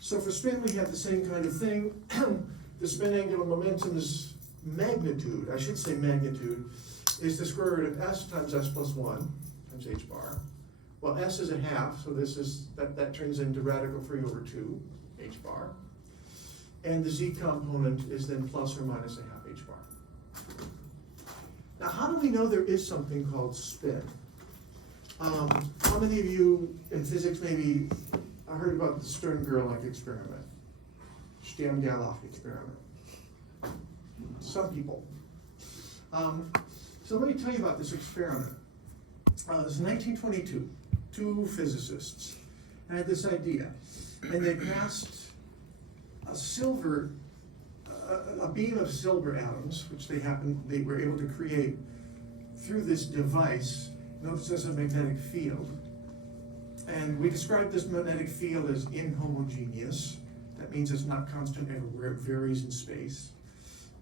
So for spin we have the same kind of thing. The spin angular momentum's magnitude, I should say magnitude, is the square root of s times s plus 1 times h bar. Well, s is 1/2, so that turns into radical 3 over 2 h bar. And the z component is then plus or minus 1/2 h bar. Now, how do we know there is something called spin? How many of you in physics maybe heard about the Stern-Gerlach experiment? Stern-Gerlach experiment. Some people. So let me tell you about this experiment. This is 1922. 2 physicists had this idea, and they passed a beam of silver atoms, which they were able to create through this device known as a magnetic field. And we described this magnetic field as inhomogeneous. That means it's not constant everywhere, it varies in space,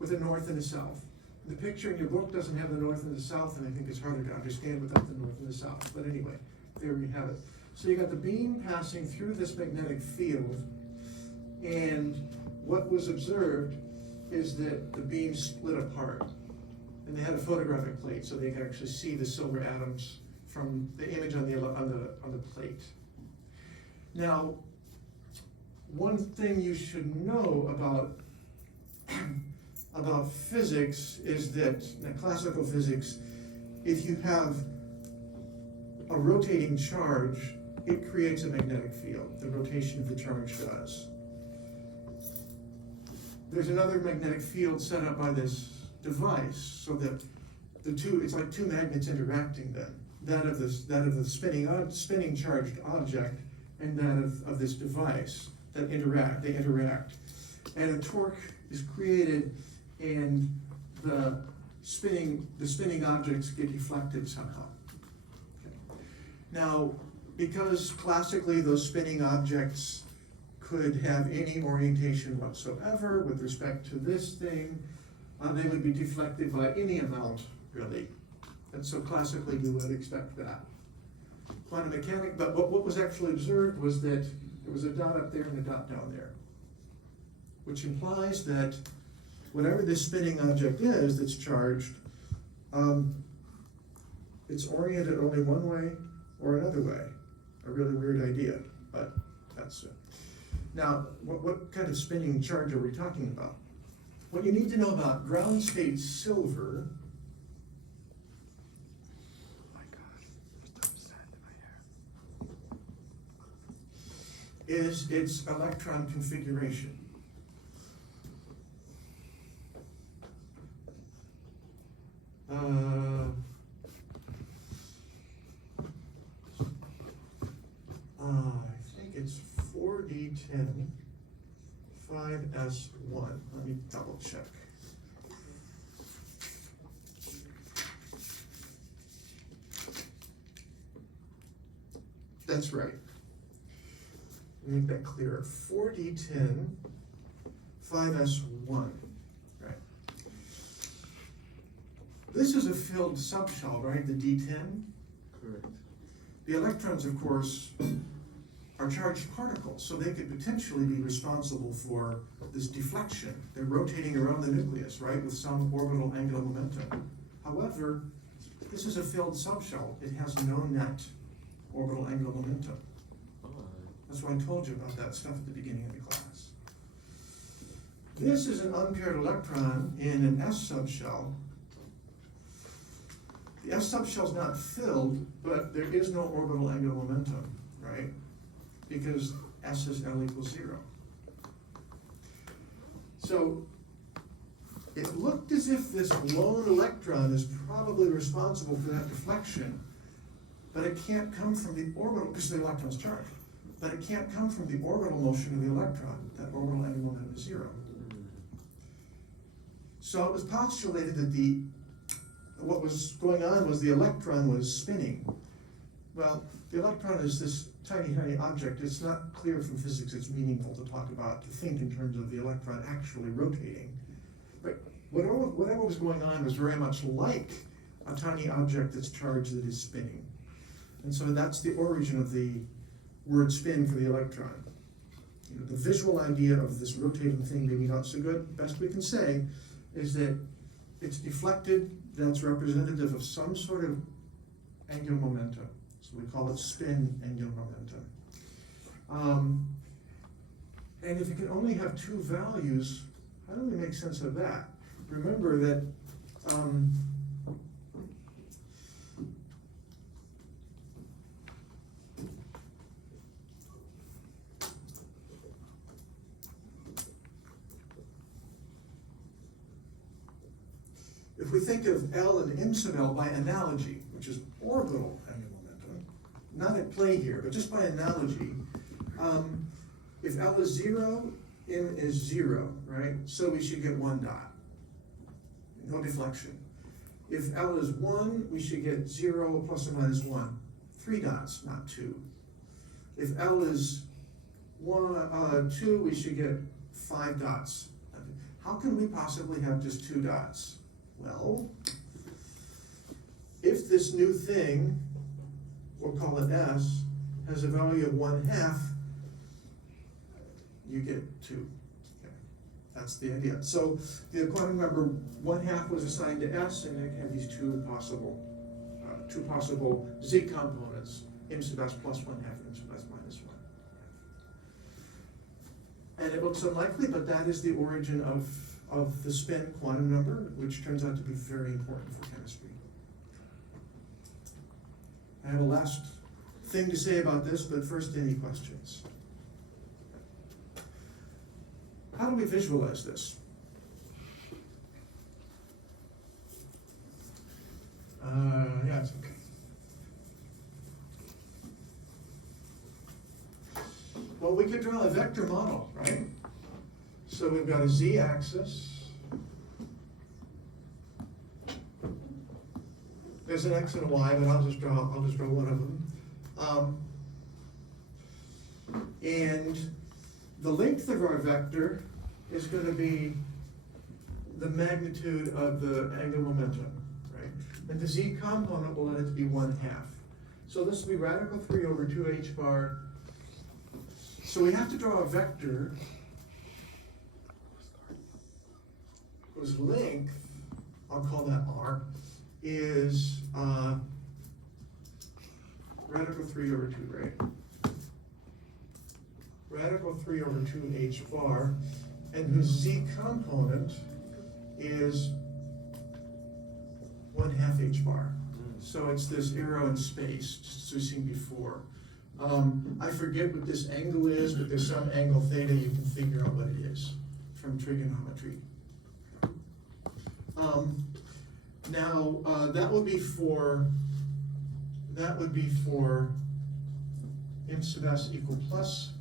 with a north and a south. The picture in your book doesn't have the north and the south, and I think it's harder to understand without the north and the south. But anyway, there you have it. So you got the beam passing through this magnetic field, and what was observed is that the beam split apart. And they had a photographic plate, so they could actually see the silver atoms from the image on the plate. Now, one thing you should know about physics is that, in classical physics, if you have a rotating charge, it creates a magnetic field. The rotation of the charge does. There's another magnetic field set up by this device, so that it's like two magnets interacting then. That of the spinning charged object and that of this device that interact. And a torque is created, and the spinning objects get deflected somehow. Okay. Now, because classically those spinning objects could have any orientation whatsoever with respect to this thing, they would be deflected by any amount, really. And so classically we would expect that. Quantum mechanics, but what was actually observed was that there was a dot up there and a dot down there, which implies that whatever this spinning object is that's charged, it's oriented only one way or another way. A really weird idea, but that's it. Now, what kind of spinning charge are we talking about? What you need to know about ground state silver is its electron configuration. I think it's 4d10 5s1. Let me double check. That's right. Make that clearer. 4d10 5s1. Right. This is a filled subshell, right? The d10. Correct. The electrons, of course, are charged particles, so they could potentially be responsible for this deflection. They're rotating around the nucleus, right, with some orbital angular momentum. However, this is a filled subshell. It has no net orbital angular momentum. That's why I told you about that stuff at the beginning of the class. This is an unpaired electron in an S subshell. The S subshell is not filled, but there is no orbital angular momentum, right? Because S is L equals 0. So it looked as if this lone electron is probably responsible for that deflection, but it can't come from the orbital, because the electron's charged, but it can't come from the orbital motion of the electron. That orbital angular momentum is 0. So it was postulated that what was going on was the electron was spinning. Well, the electron is this tiny, tiny object. It's not clear from physics it's meaningful to talk about, to think in terms of the electron actually rotating. But whatever was going on was very much like a tiny object that's charged that is spinning. And so that's the origin of the word spin for the electron. You know, the visual idea of this rotating thing maybe not so good. Best we can say is that it's deflected. That's representative of some sort of angular momentum. So we call it spin angular momentum. And if you can only have two values, how do we make sense of that? Remember that if we think of L and M sub L by analogy, which is orbital angular momentum, not at play here, but just by analogy, if L is 0, M is 0, right? So we should get 1 dot. No deflection. If L is 1, we should get 0 plus or minus 1. 3 dots, not 2. If L is 2, we should get 5 dots. How can we possibly have just 2 dots? Well, if this new thing, we'll call it S, has a value of 1/2, you get 2. Okay. That's the idea. So the quantum number 1/2 was assigned to S, and it had these two possible Z components, m sub S plus 1/2, m sub S minus 1. And it looks unlikely, but that is the origin of the spin quantum number, which turns out to be very important for chemistry. I have a last thing to say about this, but first, any questions? How do we visualize this? Yeah, it's okay. Well, we could draw a vector model, right? So we've got a z-axis. There's an x and a y, but I'll just draw one of them. And the length of our vector is going to be the magnitude of the angular momentum, right? And the z component will let it to be 1/2. So this will be radical 3 over 2h bar. So we have to draw a vector whose length, I'll call that r, is radical 3 over 2, right? Radical 3 over 2h bar, and whose z component is 1/2 h bar. So it's this arrow in space, just as we've seen before. I forget what this angle is, but there's some angle theta, you can figure out what it is from trigonometry. Now, that would be for m sub s equal plus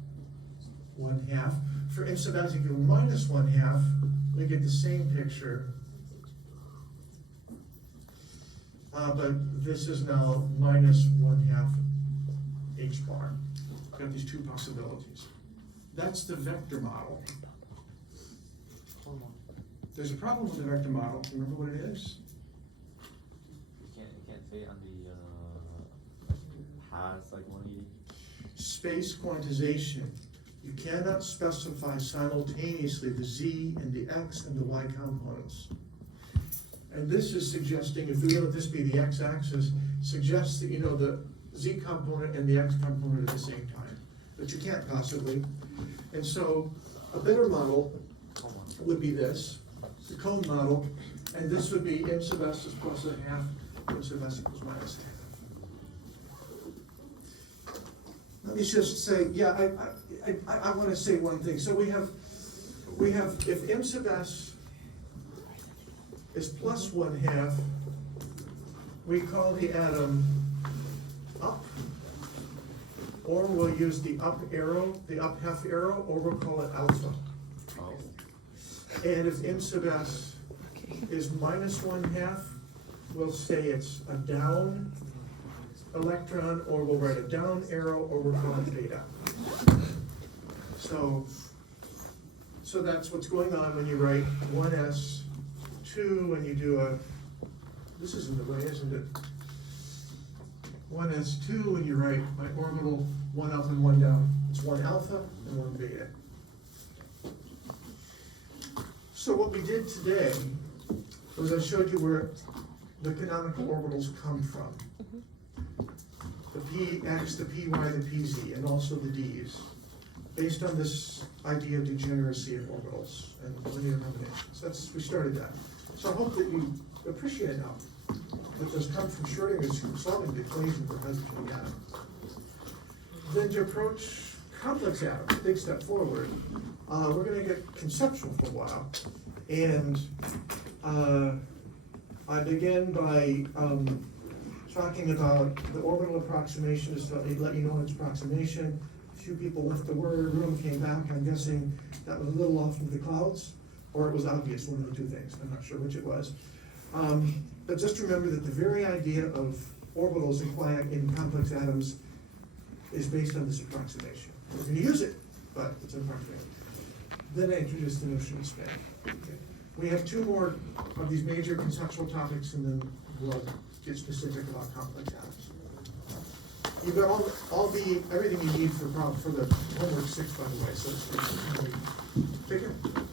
1/2. For m sub s equal minus 1/2, we get the same picture. But this is now minus 1/2 h bar. Got these two possibilities. That's the vector model. There's a problem with the vector model. Remember what it is? You can't say on the past like 180. Space quantization. You cannot specify simultaneously the z and the x and the y components. And this is suggesting, if we let this be the x-axis, suggests that you know the z component and the x component at the same time. But you can't possibly. And so a better model would be this, the cone model, and this would be m sub s is plus 1/2, m sub s equals minus 1/2. Let me just say, yeah, I want to say one thing. So we have, if m sub s is plus 1/2, we call the atom up, or we'll use the up arrow, the up half arrow, or we'll call it alpha. Oh. And if m sub s is minus 1/2, we'll say it's a down electron, or we'll write a down arrow, or we'll call it beta. So that's what's going on when you write 1s2 and you do a, this is in the way, isn't it? 1s2 when you write my orbital 1 up and 1 down. It's 1 alpha and 1 beta. So what we did today was I showed you where the canonical orbitals come from. The px, the py, the pz, and also the d's, based on this idea of degeneracy of orbitals and linear combinations. We started that. So I hope that you appreciate now that those come from Schrodinger's solving the equation for hydrogen gas. Then to approach complex atoms, a big step forward, we're going to get conceptual for a while. And I begin by talking about the orbital approximation, just to let you know its approximation. A few people left the room, came back. I'm guessing that was a little off into the clouds, or it was obvious, one of the two things. I'm not sure which it was. But just remember that the very idea of orbitals in complex atoms is based on this approximation. We're going to use it, system part failed. Then I introduced the notion of span. Okay. We have two more of these major conceptual topics, and then we'll get specific about complex atoms. You've got everything you need for the homework 6, by the way, so it's take it.